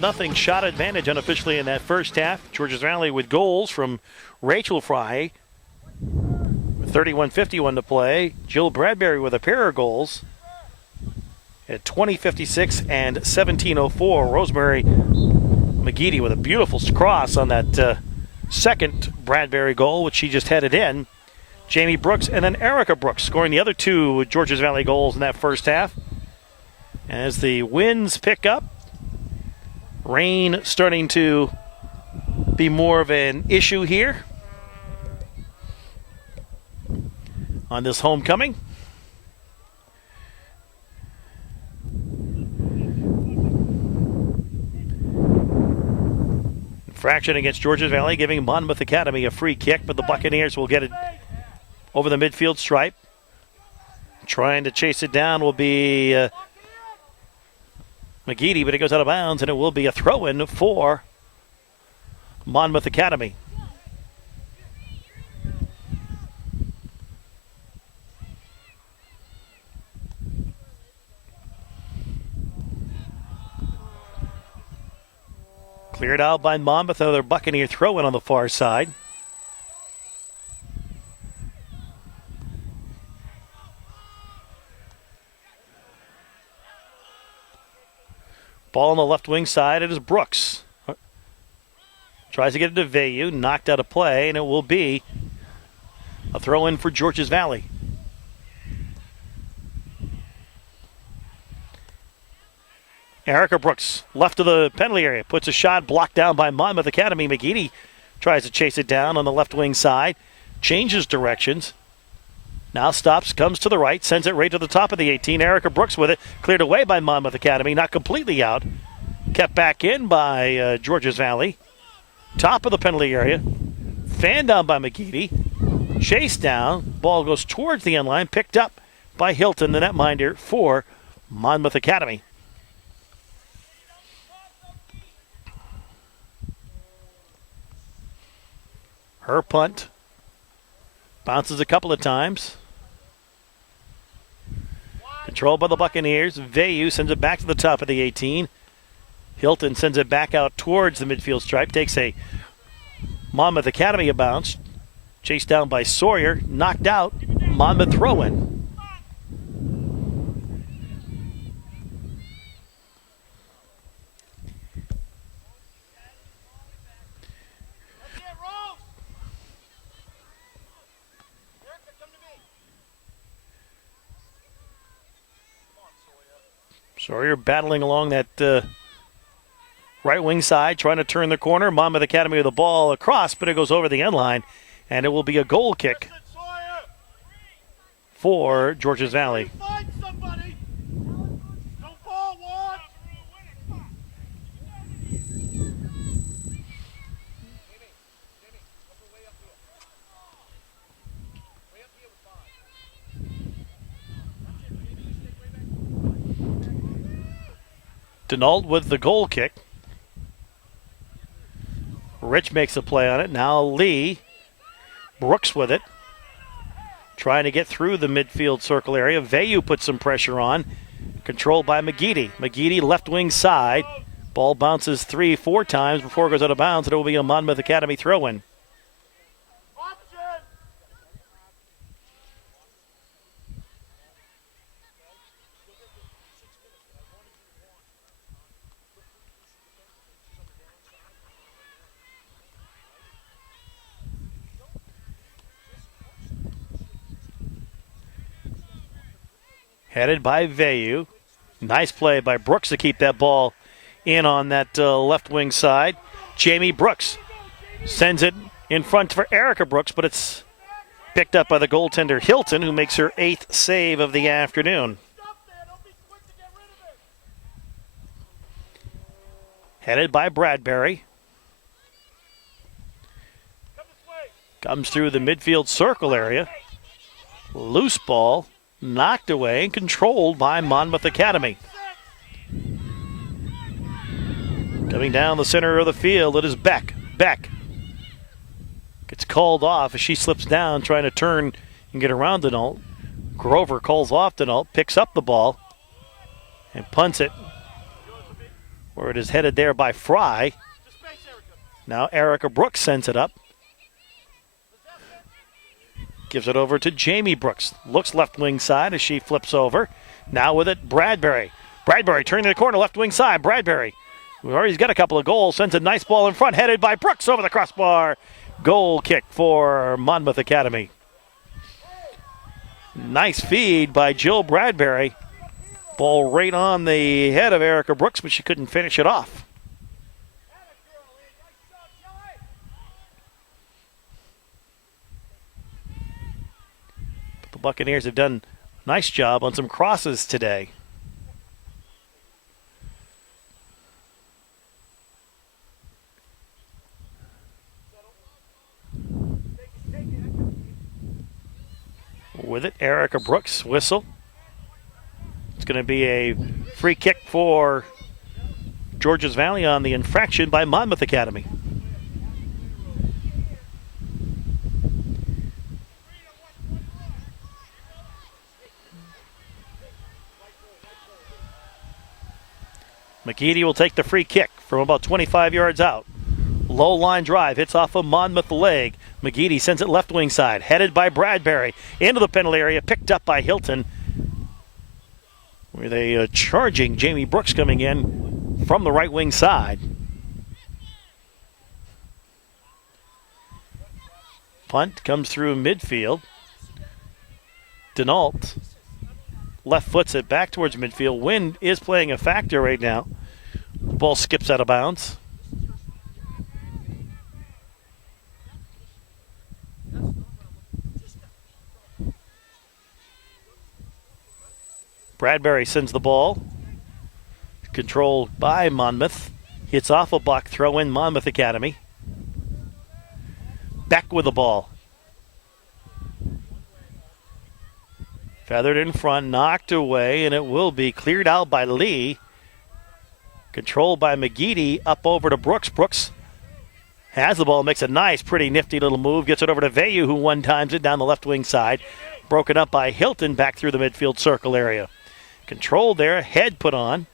Nothing shot advantage unofficially in that first half. Georges Valley with goals from Rachel Fry. 31:51 to play. Jill Bradbury with a pair of goals at 20:56 and 17:04. Rosemary McGeady with a beautiful cross on that second Bradbury goal, which she just headed in. Jamie Brooks and then Erica Brooks scoring the other two Georges Valley goals in that first half. As the winds pick up, rain starting to be more of an issue here on this homecoming. Infraction against Georges Valley, giving Monmouth Academy a free kick, but the Buccaneers will get it over the midfield stripe. Trying to chase it down will be McGeady, but it goes out of bounds, and it will be a throw-in for Monmouth Academy. Cleared out by Monmouth, another Buccaneer throw-in on the far side. Ball on the left wing side, it is Brooks. Tries to get it to Vayu, knocked out of play, and it will be a throw-in for Georges Valley. Erica Brooks, left of the penalty area, puts a shot blocked down by Monmouth Academy. McGeady tries to chase it down on the left wing side, changes directions. Now stops, comes to the right, sends it right to the top of the 18. Erica Brooks with it, cleared away by Monmouth Academy, not completely out. Kept back in by Georges Valley. Top of the penalty area, fanned down by McGeady, chased down, ball goes towards the end line, picked up by Hilton, the netminder for Monmouth Academy. Her punt bounces a couple of times. Controlled by the Buccaneers. Vayu sends it back to the top of the 18. Hilton sends it back out towards the midfield stripe. Takes a Monmouth Academy bounce. Chased down by Sawyer. Knocked out. Monmouth throw-in. Sawyer battling along that right wing side, trying to turn the corner. Monmouth Academy with the ball across, but it goes over the end line, and it will be a goal kick for Georges Valley. Denault with the goal kick. Rich makes a play on it. Now Lee. Brooks with it. Trying to get through the midfield circle area. Vayu puts some pressure on. Controlled by McGeady. McGeady left wing side. Ball bounces 3-4 times before it goes out of bounds. It will be a Monmouth Academy throw-in. Headed by Vayu. Nice play by Brooks to keep that ball in on that left wing side. Jamie Brooks sends it in front for Erica Brooks, but it's picked up by the goaltender Hilton, who makes her 8th save of the afternoon. Headed by Bradbury. Comes through the midfield circle area. Loose ball. Knocked away and controlled by Monmouth Academy. Coming down the center of the field, it is Beck. Beck gets called off as she slips down, trying to turn and get around Denault. Grover calls off Denault, picks up the ball, and punts it where it is headed there by Fry. To space, Erica. Now Erica Brooks sends it up. Gives it over to Jamie Brooks. Looks left wing side as she flips over. Now with it, Bradbury. Bradbury turning the corner, left wing side. Bradbury, who already got a couple of goals, sends a nice ball in front, headed by Brooks over the crossbar. Goal kick for Monmouth Academy. Nice feed by Jill Bradbury. Ball right on the head of Erica Brooks, but she couldn't finish it off. But the Buccaneers have done a nice job on some crosses today. With it, Erica Brooks, whistle. It's going to be a free kick for Georges Valley on the infraction by Monmouth Academy. McGeady will take the free kick from about 25 yards out. Low line drive, hits off a Monmouth leg. McGeady sends it left wing side, headed by Bradbury into the penalty area, picked up by Hilton. With a charging Jamie Brooks coming in from the right wing side. Punt comes through midfield. Denault left foots it back towards midfield. Wind is playing a factor right now. The ball skips out of bounds. Bradbury sends the ball. Controlled by Monmouth. Hits off a buck. Throw in Monmouth Academy. Beck with the ball. Feathered in front, knocked away, and it will be cleared out by Lee. Controlled by McGeady. Up over to Brooks. Brooks has the ball, makes a nice, pretty nifty little move. Gets it over to Vayu, who one times it down the left wing side. Broken up by Hilton back through the midfield circle area. Controlled there, head put on.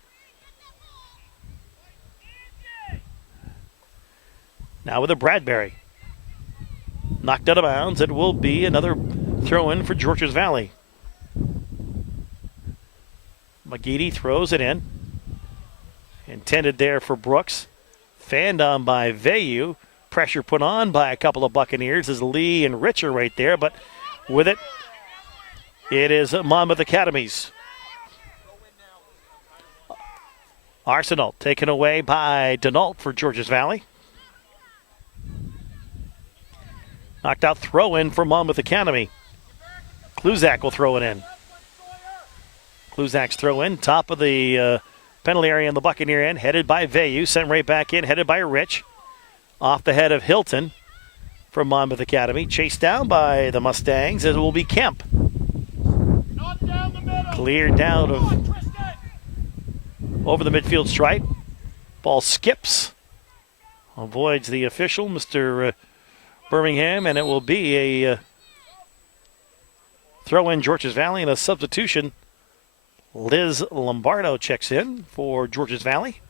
Now with a Bradbury. Knocked out of bounds. It will be another throw in for Georges Valley. McGeady throws it in. Intended there for Brooks. Fanned on by Vayu. Pressure put on by a couple of Buccaneers as Lee and Rich are right there, but with it, it is Monmouth Academy's. Arsenal taken away by Denault for Georges Valley. Knocked out throw in for Monmouth Academy. Kluzak will throw it in. Kluzak's throw in, top of the penalty area in the Buccaneer end, headed by Vayu, sent right back in, headed by Rich. Off the head of Hilton from Monmouth Academy. Chased down by the Mustangs, as it will be Kemp. Cleared down over the midfield stripe. Ball skips. Avoids the official, Mr. Birmingham, and it will be a throw in Georges Valley and a substitution. Liz Lombardo checks in for Georges Valley.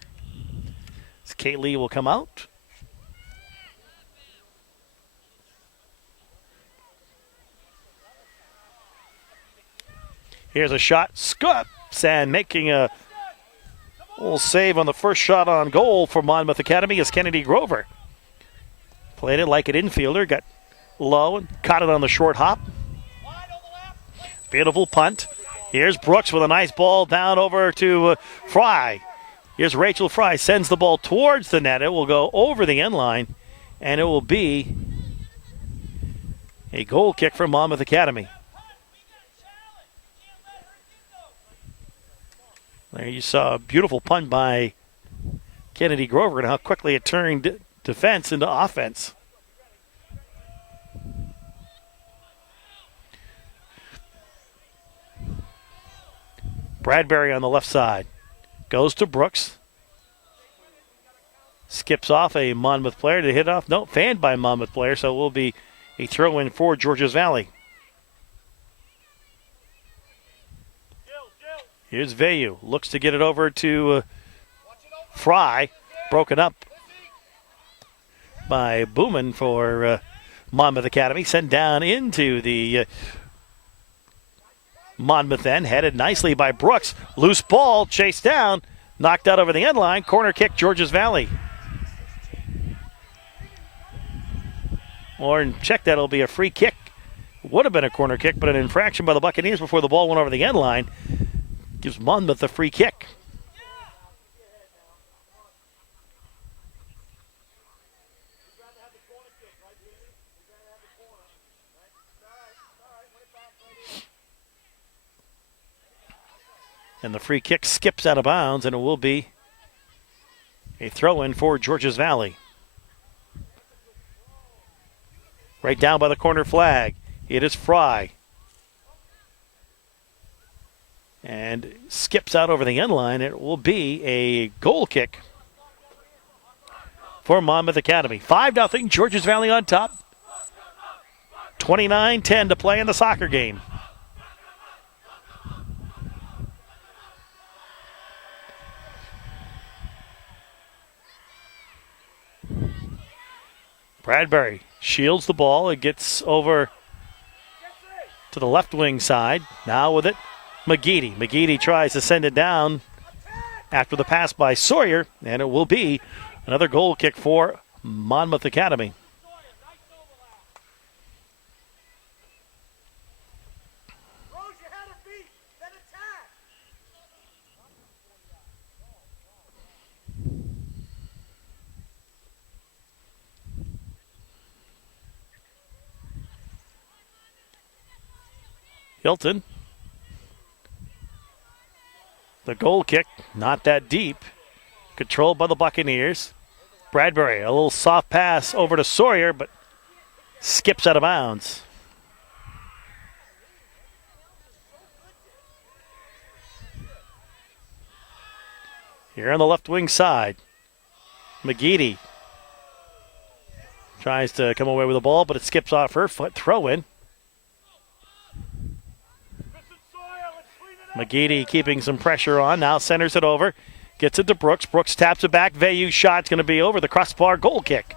As Kate Lee will come out. Here's a shot. Scoops, and making a little save on the first shot on goal for Monmouth Academy is Kennedy Grover. Played it like an infielder, got low and caught it on the short hop. Beautiful punt. Here's Brooks with a nice ball down over to Fry. Here's Rachel Fry, sends the ball towards the net. It will go over the end line, and it will be a goal kick for Monmouth Academy. There you saw a beautiful punt by Kennedy Grover and how quickly it turned defense into offense. Bradbury on the left side. Goes to Brooks. Skips off a Monmouth player to hit off. No, fanned by a Monmouth player, so it will be a throw-in for Georges Valley. Here's Vayu. Looks to get it over to Fry broken up by Booman for Monmouth Academy. Sent down into the Monmouth end. Headed nicely by Brooks. Loose ball, chased down, knocked out over the end line. Corner kick, Georges Valley. Or check that, it'll be a free kick. Would have been a corner kick, but an infraction by the Buccaneers before the ball went over the end line. Gives Monmouth a free kick. And the free kick skips out of bounds, and it will be a throw-in for Georges Valley. Right down by the corner flag. It is Fry. And skips out over the end line. It will be a goal kick for Monmouth Academy. 5-0, Georges Valley on top. 29-10 to play in the soccer game. Bradbury shields the ball. It gets over to the left wing side. Now with it, McGeady. McGeady tries to send it down after the pass by Sawyer, and it will be another goal kick for Monmouth Academy. Hilton. The goal kick, not that deep. Controlled by the Buccaneers. Bradbury, a little soft pass over to Sawyer, but skips out of bounds. Here on the left wing side, McGeady tries to come away with the ball, but it skips off her foot. Throw in. McGeady keeping some pressure on. Now centers it over. Gets it to Brooks. Brooks taps it back. Vayu's shot's going to be over the crossbar. Goal kick.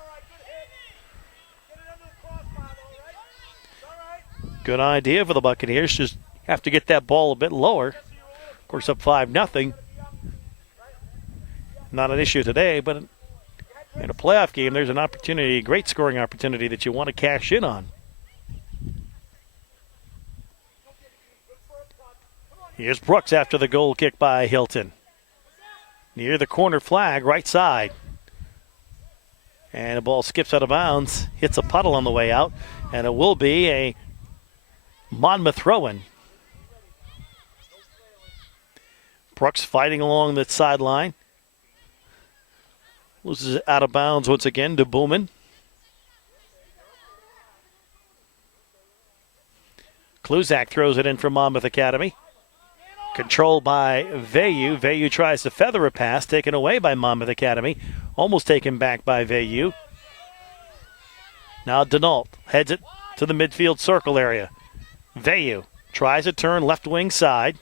Good idea for the Buccaneers. Just have to get that ball a bit lower. Of course, up 5-0. Not an issue today, but in a playoff game, there's an opportunity, a great scoring opportunity that you want to cash in on. Here's Brooks after the goal kick by Hilton. Near the corner flag, right side. And the ball skips out of bounds, hits a puddle on the way out, and it will be a Monmouth throw-in. Brooks fighting along the sideline. Loses it out of bounds once again to Booman. Kluzak throws it in for Monmouth Academy. Controlled by Vayu. Vayu tries to feather a pass, taken away by Monmouth Academy. Almost taken back by Vayu. Now Denault heads it to the midfield circle area. Vayu tries a turn left wing side.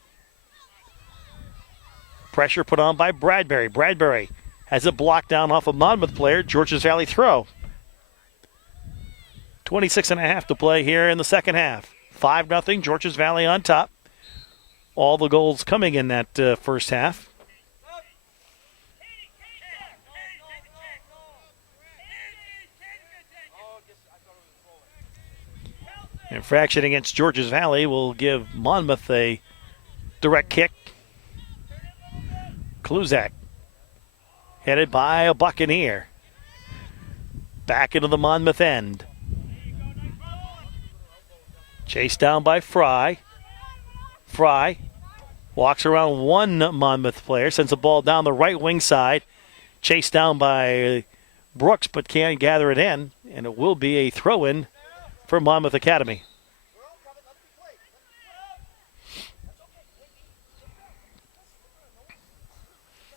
Pressure put on by Bradbury. Bradbury has it blocked down off a Monmouth player. Georges Valley throw. 26.5 to play here in the second half. 5-0, Georges Valley on top. All the goals coming in that first half. Infraction against Georges Valley will give Monmouth a direct kick. Kluzak headed by a Buccaneer. Back into the Monmouth end. Chased down by Fry. Fry walks around one Monmouth player, sends the ball down the right wing side. Chased down by Brooks, but can't gather it in. And it will be a throw-in for Monmouth Academy.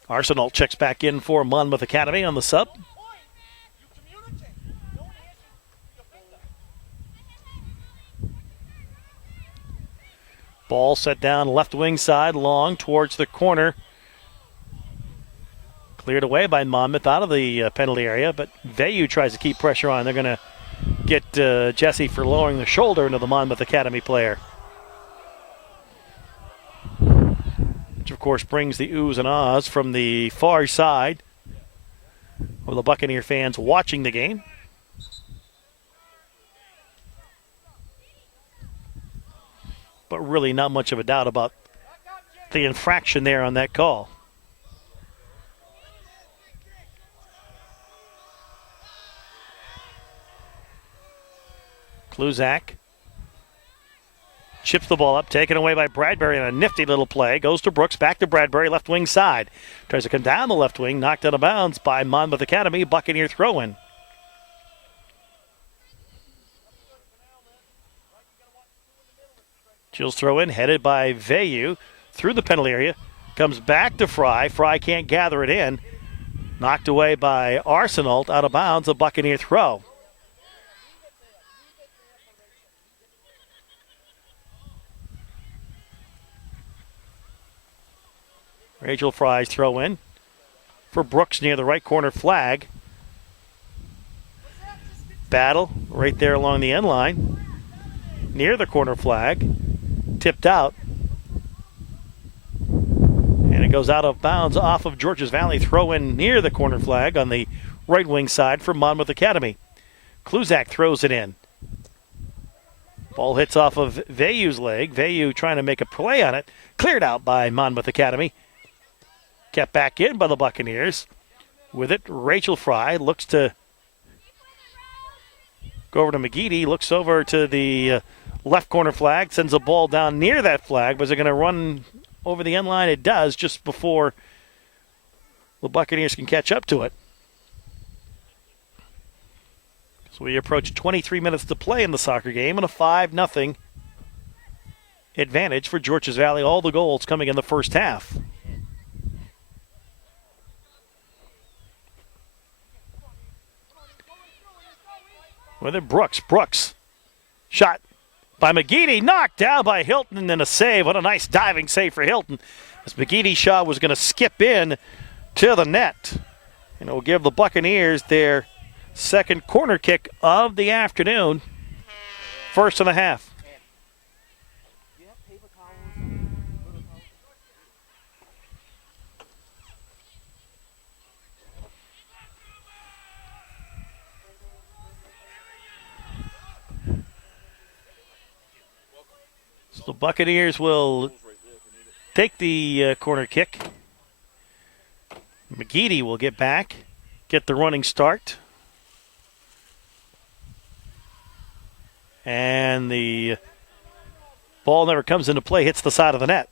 Arsenal checks back in for Monmouth Academy on the sub. Ball set down left wing side, long towards the corner. Cleared away by Monmouth out of the penalty area, but Vayu tries to keep pressure on. They're going to get Jesse for lowering the shoulder into the Monmouth Academy player. Which, of course, brings the oohs and ahs from the far side of the Buccaneer fans watching the game. But really not much of a doubt about the infraction there on that call. Kluzak chips the ball up, taken away by Bradbury on a nifty little play. Goes to Brooks, back to Bradbury, left wing side. Tries to come down the left wing, knocked out of bounds by Monmouth Academy. Buccaneer throw-in. Jill's throw-in, headed by Vayu through the penalty area. Comes back to Fry. Fry can't gather it in. Knocked away by Arsenal, out of bounds, a Buccaneer throw. Rachel Fry's throw in for Brooks near the right corner flag. Battle right there along the end line. Near the corner flag. Tipped out. And it goes out of bounds off of Georges Valley. Throw in near the corner flag on the right wing side for Monmouth Academy. Kluzak throws it in. Ball hits off of Vayu's leg. Vayu trying to make a play on it. Cleared out by Monmouth Academy. Kept back in by the Buccaneers. With it, Rachel Fry looks to go over to McGeady. Looks over to the left corner flag. Sends a ball down near that flag. Was it going to run over the end line? It does, just before the Buccaneers can catch up to it. So we approach 23 minutes to play in the soccer game and a 5-0 advantage for Georges Valley. All the goals coming in the first half. With it, Brooks. Shot by McGeady, knocked down by Hilton, and then a save. What a nice diving save for Hilton. As McGeady's shot was going to skip in to the net. And it will give the Buccaneers their second corner kick of the afternoon. First and a half. The Buccaneers will take the corner kick. McGeady will get back, get the running start. And the ball never comes into play, hits the side of the net.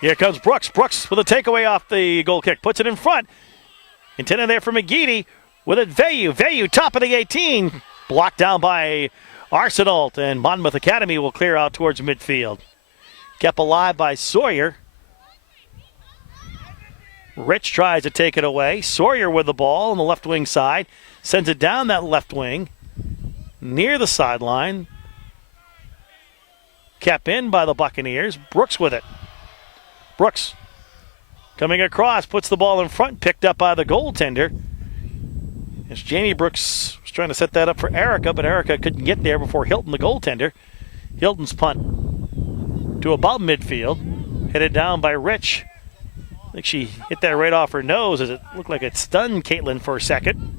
Here comes Brooks. Brooks with a takeaway off the goal kick. Puts it in front. Intended there for McGeady. With it, Vayu. Vayu, top of the 18. Blocked down by Arsenal. And Monmouth Academy will clear out towards midfield. Kept alive by Sawyer. Rich tries to take it away. Sawyer with the ball on the left wing side. Sends it down that left wing. Near the sideline. Kept in by the Buccaneers. Brooks with it. Brooks coming across, puts the ball in front, picked up by the goaltender. As Jamie Brooks was trying to set that up for Erica, but Erica couldn't get there before Hilton, the goaltender. Hilton's punt to about midfield, headed down by Rich. I think she hit that right off her nose as it looked like it stunned Caitlin for a second.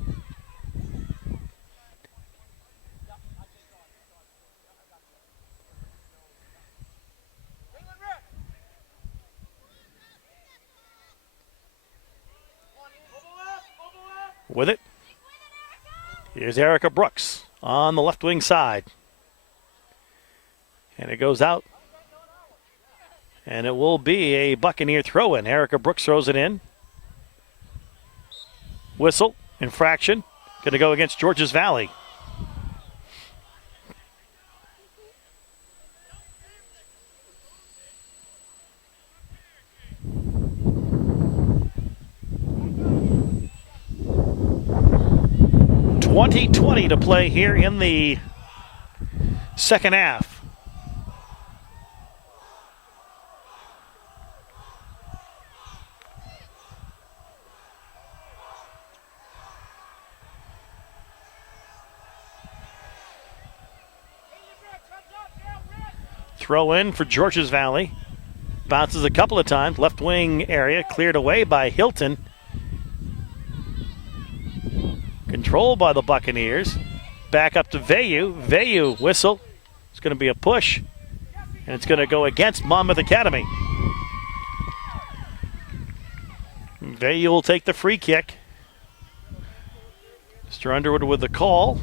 With it, here's Erica Brooks on the left wing side. And it goes out. And it will be a Buccaneer throw-in. Erica Brooks throws it in. Whistle, infraction. Going to go against Georges Valley. 20:20 to play here in the second half. Throw in for Georges Valley. Bounces a couple of times. Left wing area cleared away by Hilton. Controlled by the Buccaneers. Back up to Vayu. Vayu whistle. It's going to be a push. And it's going to go against Monmouth Academy. Vayu will take the free kick. Mr. Underwood with the call.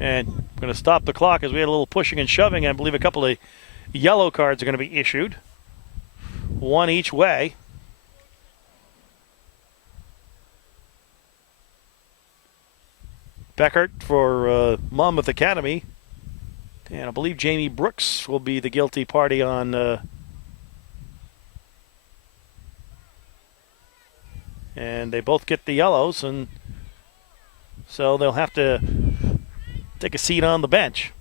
And I'm going to stop the clock as we had a little pushing and shoving. I believe a couple of yellow cards are going to be issued. One each way. Beckert for Monmouth Academy. And I believe Jamie Brooks will be the guilty party on... and they both get the yellows, and so they'll have to take a seat on the bench.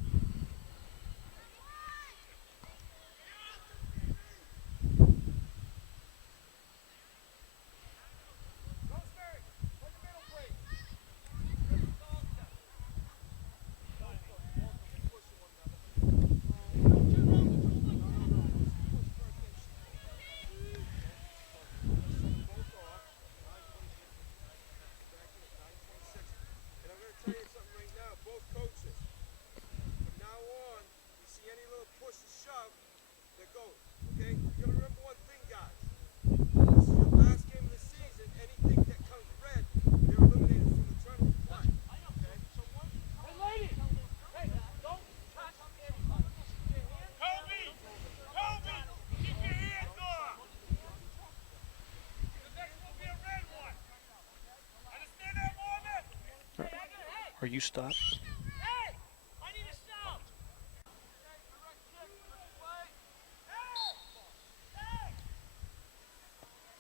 Are you stopped? Hey! I need a stop!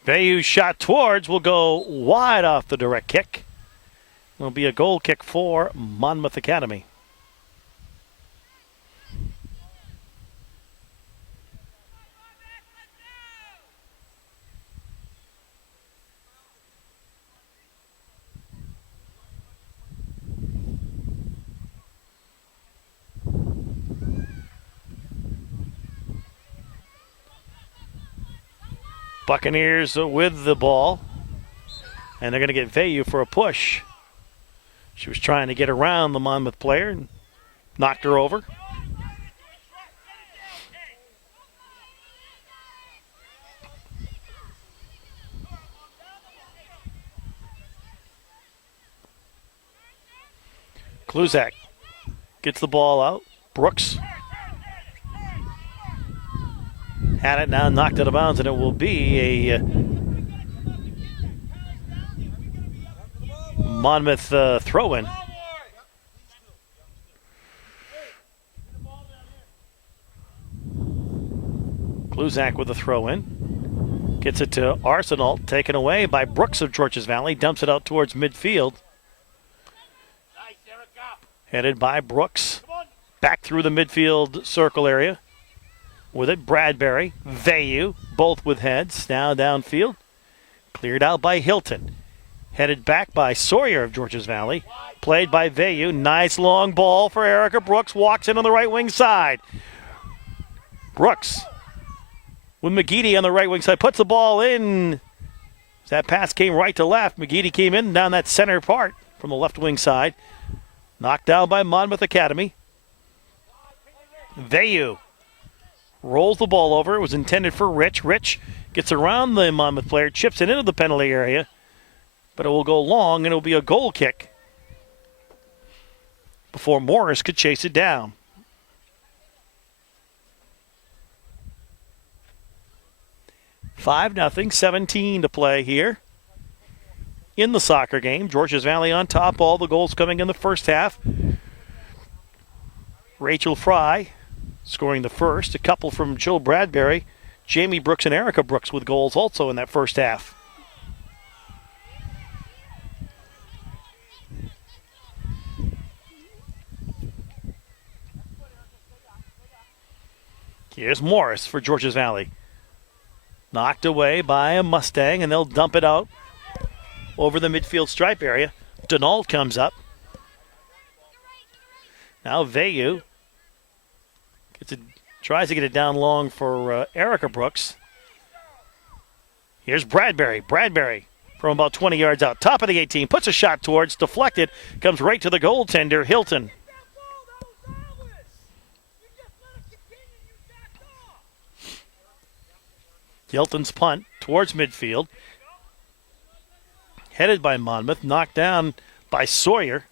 Vayu's shot towards will go wide off the direct kick. It'll be a goal kick for Monmouth Academy. Buccaneers with the ball, and they're going to get Vayu for a push. She was trying to get around the Monmouth player and knocked her over. Kluzak gets the ball out. Brooks had it now, knocked it out of bounds, and it will be a Monmouth throw-in. Kluzak with the throw-in. Gets it to Arsenal, taken away by Brooks of Georges Valley. Dumps it out towards midfield. Headed by Brooks. Back through the midfield circle area. With it, Bradbury, Vayu, both with heads. Now downfield. Cleared out by Hilton. Headed back by Sawyer of Georges Valley. Played by Vayu. Nice long ball for Erica Brooks. Walks in on the right wing side. Brooks with McGeady on the right wing side. Puts the ball in. That pass came right to left. McGeady came in down that center part from the left wing side. Knocked down by Monmouth Academy. Vayu rolls the ball over. It was intended for Rich. Rich gets around the Monmouth player, chips it into the penalty area, but it will go long, and it will be a goal kick before Morris could chase it down. $5-0, 17 to play here in the soccer game. Georges Valley on top. All the goals coming in the first half. Rachel Fry scoring the first. A couple from Jill Bradbury. Jamie Brooks and Erica Brooks with goals also in that first half. Here's Morris for Georges Valley. Knocked away by a Mustang, and they'll dump it out over the midfield stripe area. Denault comes up. Now Vayu tries to get it down long for Erica Brooks. Here's Bradbury. Bradbury from about 20 yards out. Top of the 18. Puts a shot towards. Deflected. Comes right to the goaltender, Hilton. Hilton's punt towards midfield. Headed by Monmouth. Knocked down by Sawyer.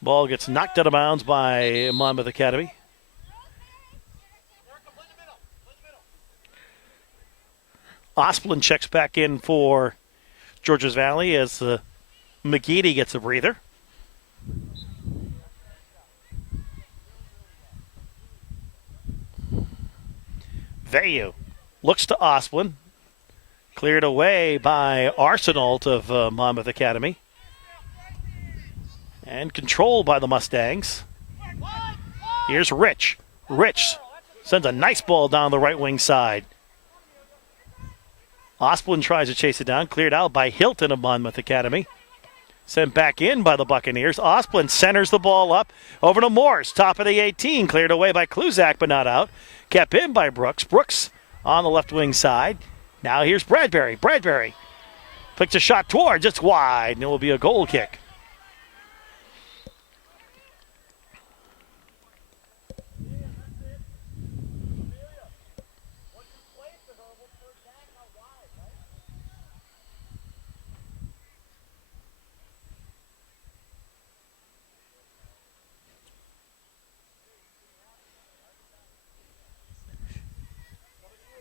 Ball gets knocked out of bounds by Monmouth Academy. Osplin checks back in for Georges Valley as McGeady gets a breather. Vayu looks to Osplin. Cleared away by Arsenault of Monmouth Academy. And controlled by the Mustangs. Here's Rich. Rich sends a nice ball down the right wing side. Osplin tries to chase it down. Cleared out by Hilton of Monmouth Academy. Sent back in by the Buccaneers. Osplin centers the ball up over to Morse. Top of the 18. Cleared away by Kluzak, but not out. Kept in by Brooks. Brooks on the left wing side. Now here's Bradbury. Bradbury flicks a shot towards. It's wide, and it will be a goal kick.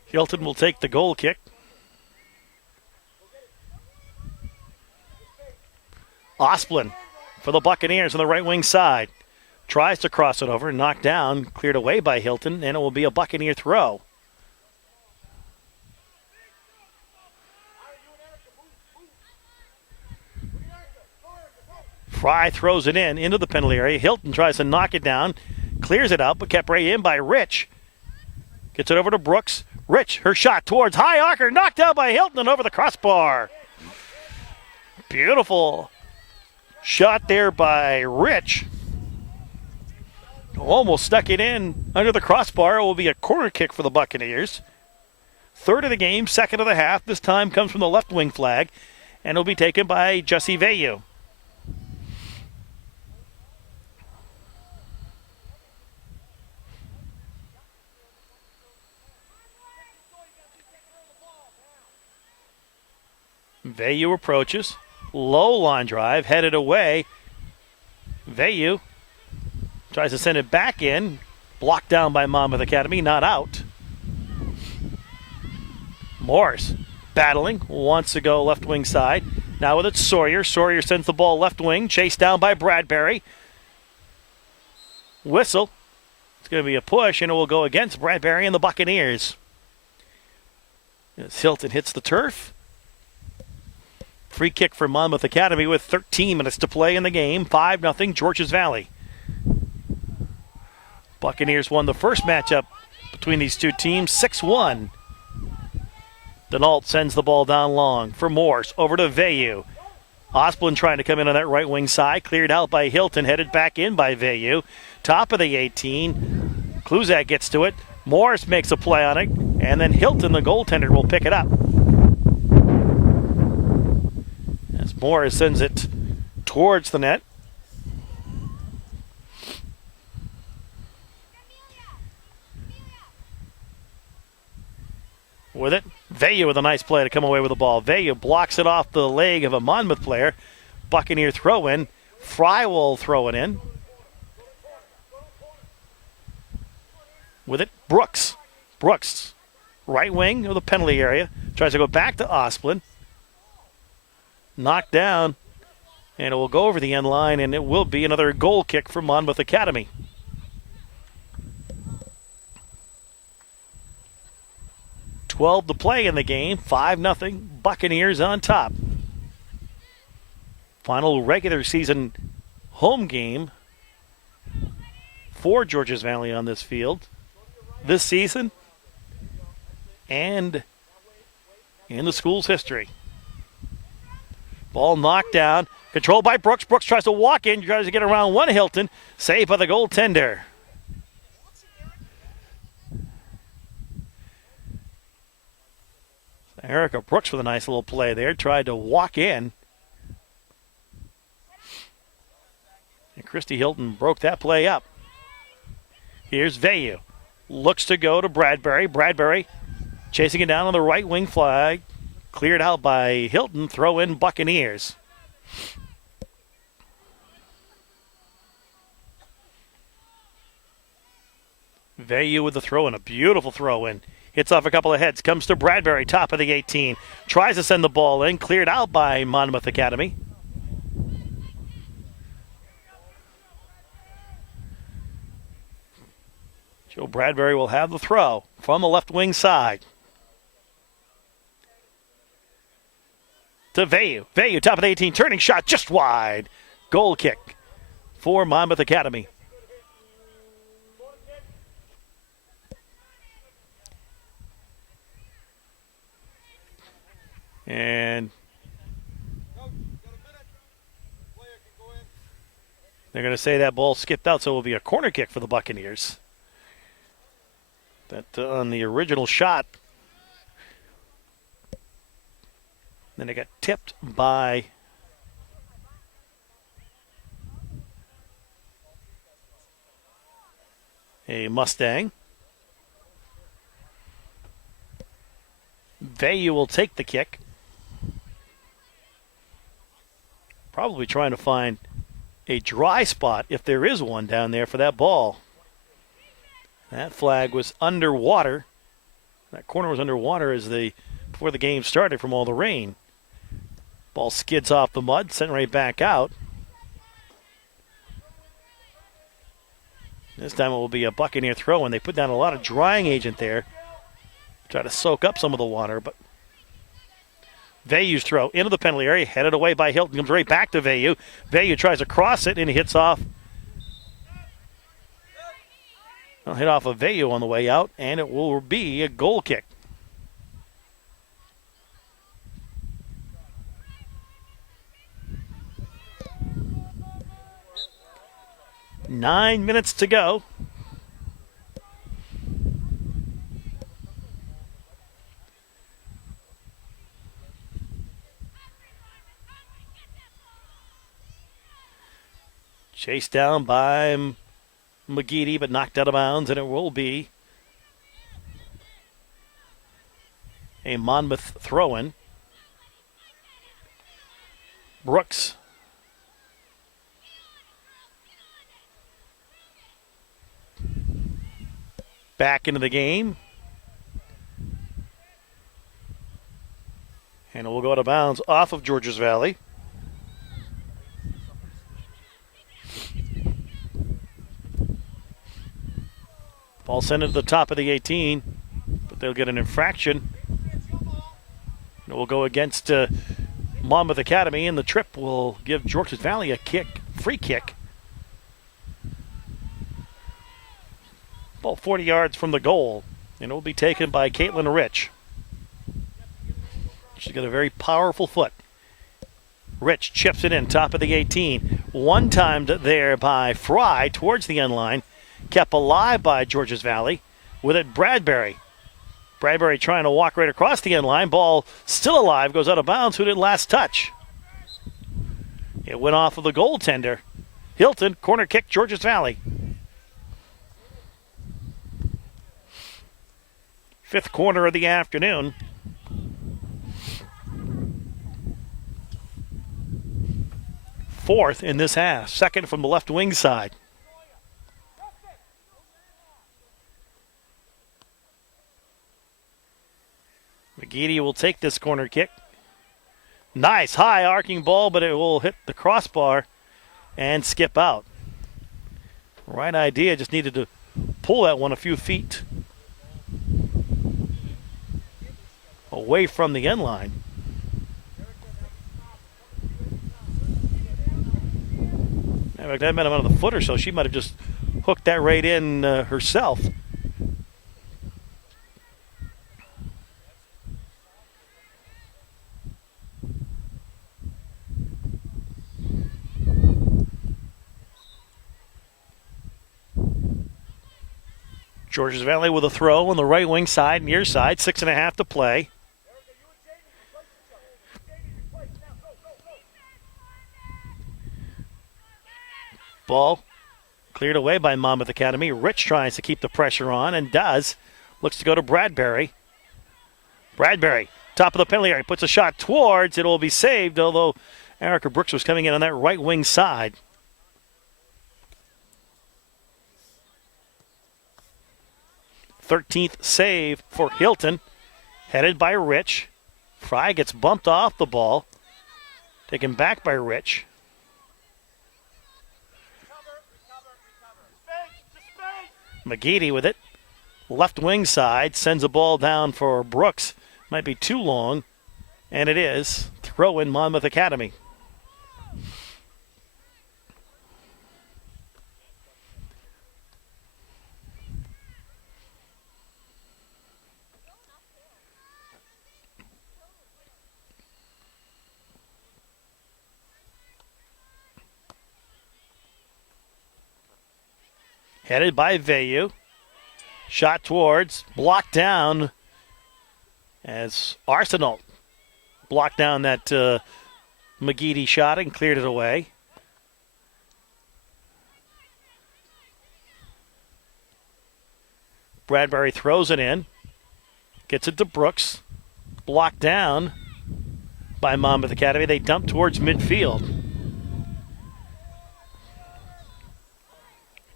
Hilton will take the goal kick. Osplin for the Buccaneers on the right wing side. Tries to cross it over, knocked down, cleared away by Hilton, and it will be a Buccaneer throw. Fry throws it into the penalty area. Hilton tries to knock it down, clears it out, but kept right in by Rich. Gets it over to Brooks. Rich, her shot towards high archer, knocked out by Hilton and over the crossbar. Beautiful shot there by Rich. Almost stuck it in under the crossbar. It will be a corner kick for the Buccaneers. Third of the game, second of the half. This time comes from the left wing flag, and it will be taken by Jussie Vayu. Vayu approaches. Low line drive, headed away. Vayu tries to send it back in. Blocked down by Monmouth Academy, not out. Morris battling, wants to go left wing side. Now with it, Sawyer. Sawyer sends the ball left wing, chased down by Bradbury. Whistle. It's going to be a push, and it will go against Bradbury and the Buccaneers. As Hilton hits the turf. Free kick for Monmouth Academy with 13 minutes to play in the game. 5-0, Georges Valley. Buccaneers won the first matchup between these two teams, 6-1. Denault sends the ball down long for Morse, over to Vayu. Osplin trying to come in on that right wing side, cleared out by Hilton, headed back in by Vayu. Top of the 18, Kluzak gets to it. Morris makes a play on it, and then Hilton, the goaltender, will pick it up. As Morris sends it towards the net. With it, Vayu with a nice play to come away with the ball. Vayu blocks it off the leg of a Monmouth player. Buccaneer throw in. Fry will throw it in. With it, Brooks. Brooks, right wing of the penalty area. Tries to go back to Osplin. Knocked down, and it will go over the end line, and it will be another goal kick for Monmouth Academy. .12 to play in the game, 5-0, Buccaneers on top. Final regular season home game for Georges Valley on this field this season and in the school's history. Ball knocked down, controlled by Brooks. Brooks tries to walk in, tries to get around one Hilton, saved by the goaltender. Erica Brooks with a nice little play there, tried to walk in. And Christy Hilton broke that play up. Here's Vayu. Looks to go to Bradbury. Bradbury chasing it down on the right wing flag. Cleared out by Hilton. Throw in Buccaneers. Vayu with the throw in. A beautiful throw in. Hits off a couple of heads. Comes to Bradbury, top of the 18. Tries to send the ball in. Cleared out by Monmouth Academy. Joe Bradbury will have the throw from the left wing side. To Vayu. Vayu, top of the 18, turning shot just wide. Goal kick for Monmouth Academy. And they're going to say that ball skipped out, so it will be a corner kick for the Buccaneers. That on the original shot. Then it got tipped by a Mustang. Vayu will take the kick. Probably trying to find a dry spot, if there is one down there, for that ball. That flag was underwater. That corner was underwater before the game started from all the rain. Ball skids off the mud, sent right back out. This time it will be a Buccaneer throw, and they put down a lot of drying agent there. Try to soak up some of the water, but Vayu's throw into the penalty area, headed away by Hilton, comes right back to Vayu. Vayu tries to cross it, and he hits off. Well, hit off of Vayu on the way out, and it will be a goal kick. Nine minutes to go. Chased down by McGeady, but knocked out of bounds, and it will be a Monmouth throw-in. Brooks back into the game. And it will go out of bounds off of Georges Valley. Ball sent to the top of the 18, but they'll get an infraction. It will go against Monmouth Academy, and the trip will give Georges Valley a free kick. Ball 40 yards from the goal, and it will be taken by Caitlin Rich. She's got a very powerful foot. Rich chips it in, top of the 18. One-timed there by Fry towards the end line. Kept alive by Georges Valley. With it, Bradbury. Bradbury trying to walk right across the end line. Ball still alive, goes out of bounds. Who did last touch? It went off of the goaltender. Hilton, corner kick, Georges Valley. Fifth corner of the afternoon. Fourth in this half. Second from the left wing side. McGeady will take this corner kick. Nice high arcing ball, but it will hit the crossbar and skip out. Right idea, just needed to pull that one a few feet away from the end line. In fact, that might have been on the foot or so. She might have just hooked that right in herself. Georges Valley with a throw on the right wing side, near side, 6.5 to play. Ball cleared away by Monmouth Academy. Rich tries to keep the pressure on and does. Looks to go to Bradbury. Bradbury, top of the penalty area, puts a shot towards. It will be saved, although Erica Brooks was coming in on that right wing side. 13th save for Hilton, headed by Rich. Fry gets bumped off the ball, taken back by Rich. McGeady with it, left wing side, sends a ball down for Brooks. Might be too long, and it is. Throw in Monmouth Academy. Headed by Veyu. Shot towards, blocked down as Arsenal blocked down that McGeady shot and cleared it away. Bradbury throws it in, gets it to Brooks, blocked down by Monmouth Academy. They dump towards midfield.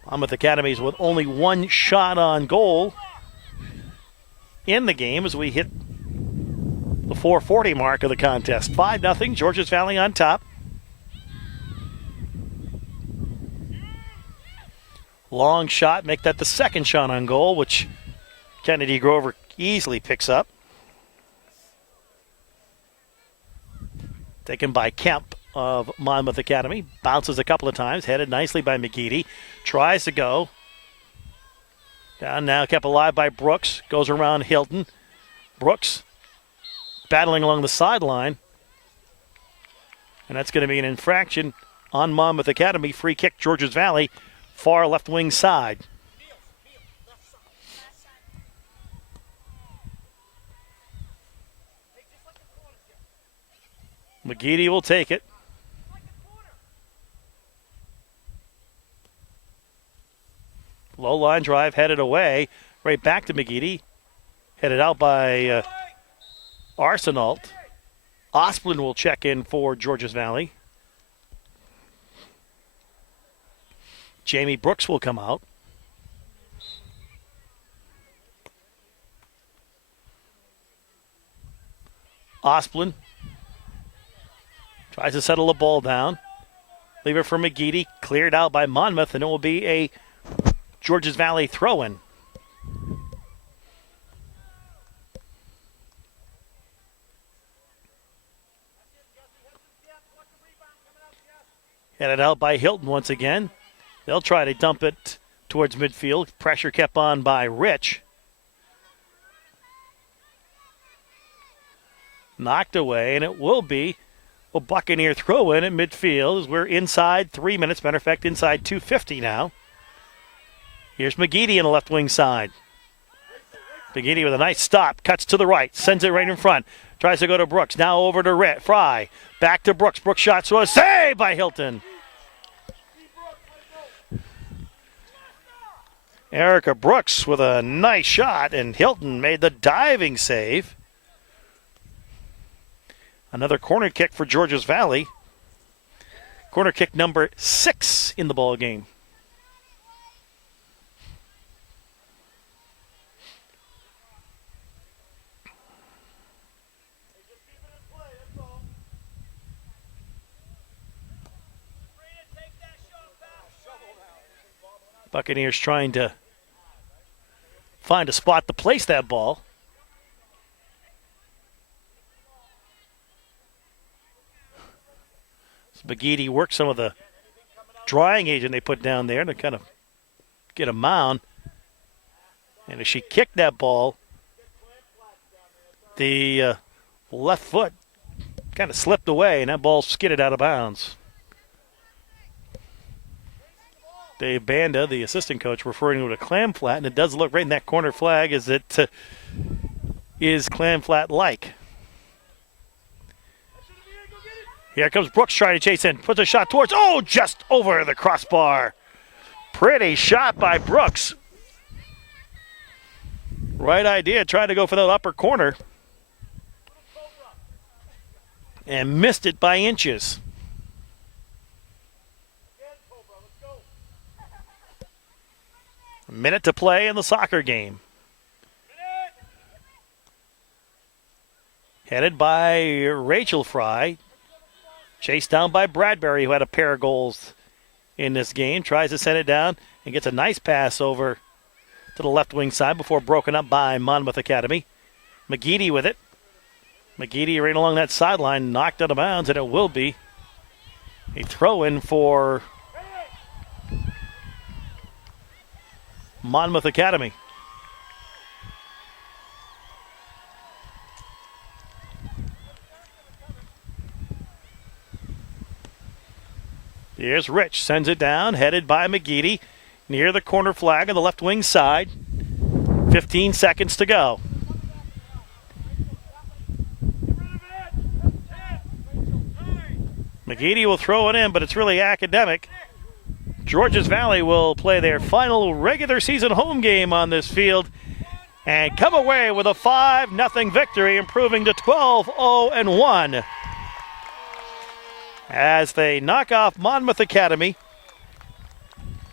Monmouth Academy's with only one shot on goal in the game as we hit the 4:40 mark of the contest. 5-0, Georges Valley on top. Long shot, make that the second shot on goal, which Kennedy Grover easily picks up. Taken by Kemp of Monmouth Academy. Bounces a couple of times, headed nicely by McGeady. Tries to go. Down now, kept alive by Brooks. Goes around Hilton. Brooks battling along the sideline. And that's going to be an infraction on Monmouth Academy. Free kick, Georges Valley, far left wing side. McGeady will take it. Low line drive headed away. Right back to McGeady. Headed out by Arsenault. Osplin will check in for Georges Valley. Jamie Brooks will come out. Osplin tries to settle the ball down. Leave it for McGeady. Cleared out by Monmouth, and it will be a Georges Valley throw-in. Headed out by Hilton once again. They'll try to dump it towards midfield. Pressure kept on by Rich. Knocked away, and it will be a Buccaneer throw-in at midfield as we're inside 3 minutes. Matter of fact, inside 2:50 now. Here's McGeady on the left wing side. McGeady with a nice stop. Cuts to the right. Sends it right in front. Tries to go to Brooks. Now over to Fry. Back to Brooks. Brooks shot. So a save by Hilton. Erica Brooks with a nice shot, and Hilton made the diving save. Another corner kick for Georges Valley. Corner kick number 6 in the ball game. Buccaneers trying to find a spot to place that ball. So McGeady worked some of the drying agent they put down there to kind of get a mound. And as she kicked that ball, the left foot kind of slipped away, and that ball skidded out of bounds. Dave Banda, the assistant coach, referring to it as a clam flat, and it does look right in that corner flag as it is clam flat-like. Here comes Brooks trying to chase in. Puts a shot towards, just over the crossbar. Pretty shot by Brooks. Right idea, trying to go for that upper corner. And missed it by inches. A minute to play in the soccer game. Headed by Rachel Fry. Chased down by Bradbury, who had a pair of goals in this game. Tries to send it down and gets a nice pass over to the left wing side before broken up by Monmouth Academy. McGeady with it. McGeady right along that sideline, knocked out of bounds, and it will be a throw-in for Monmouth Academy. Here's Rich, sends it down, headed by McGeady, near the corner flag on the left wing side. 15 seconds to go. McGeady will throw it in, but it's really academic. Georges Valley will play their final regular season home game on this field and come away with a 5-0 victory, improving to 12-0-1. As they knock off Monmouth Academy,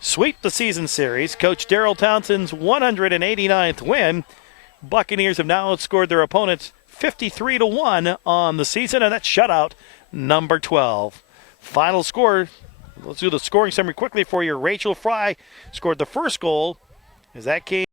sweep the season series. Coach Daryl Townsend's 189th win. Buccaneers have now outscored their opponents 53-1 on the season, and that's shutout number 12. Final score, let's do the scoring summary quickly for you. Rachel Fry scored the first goal as that came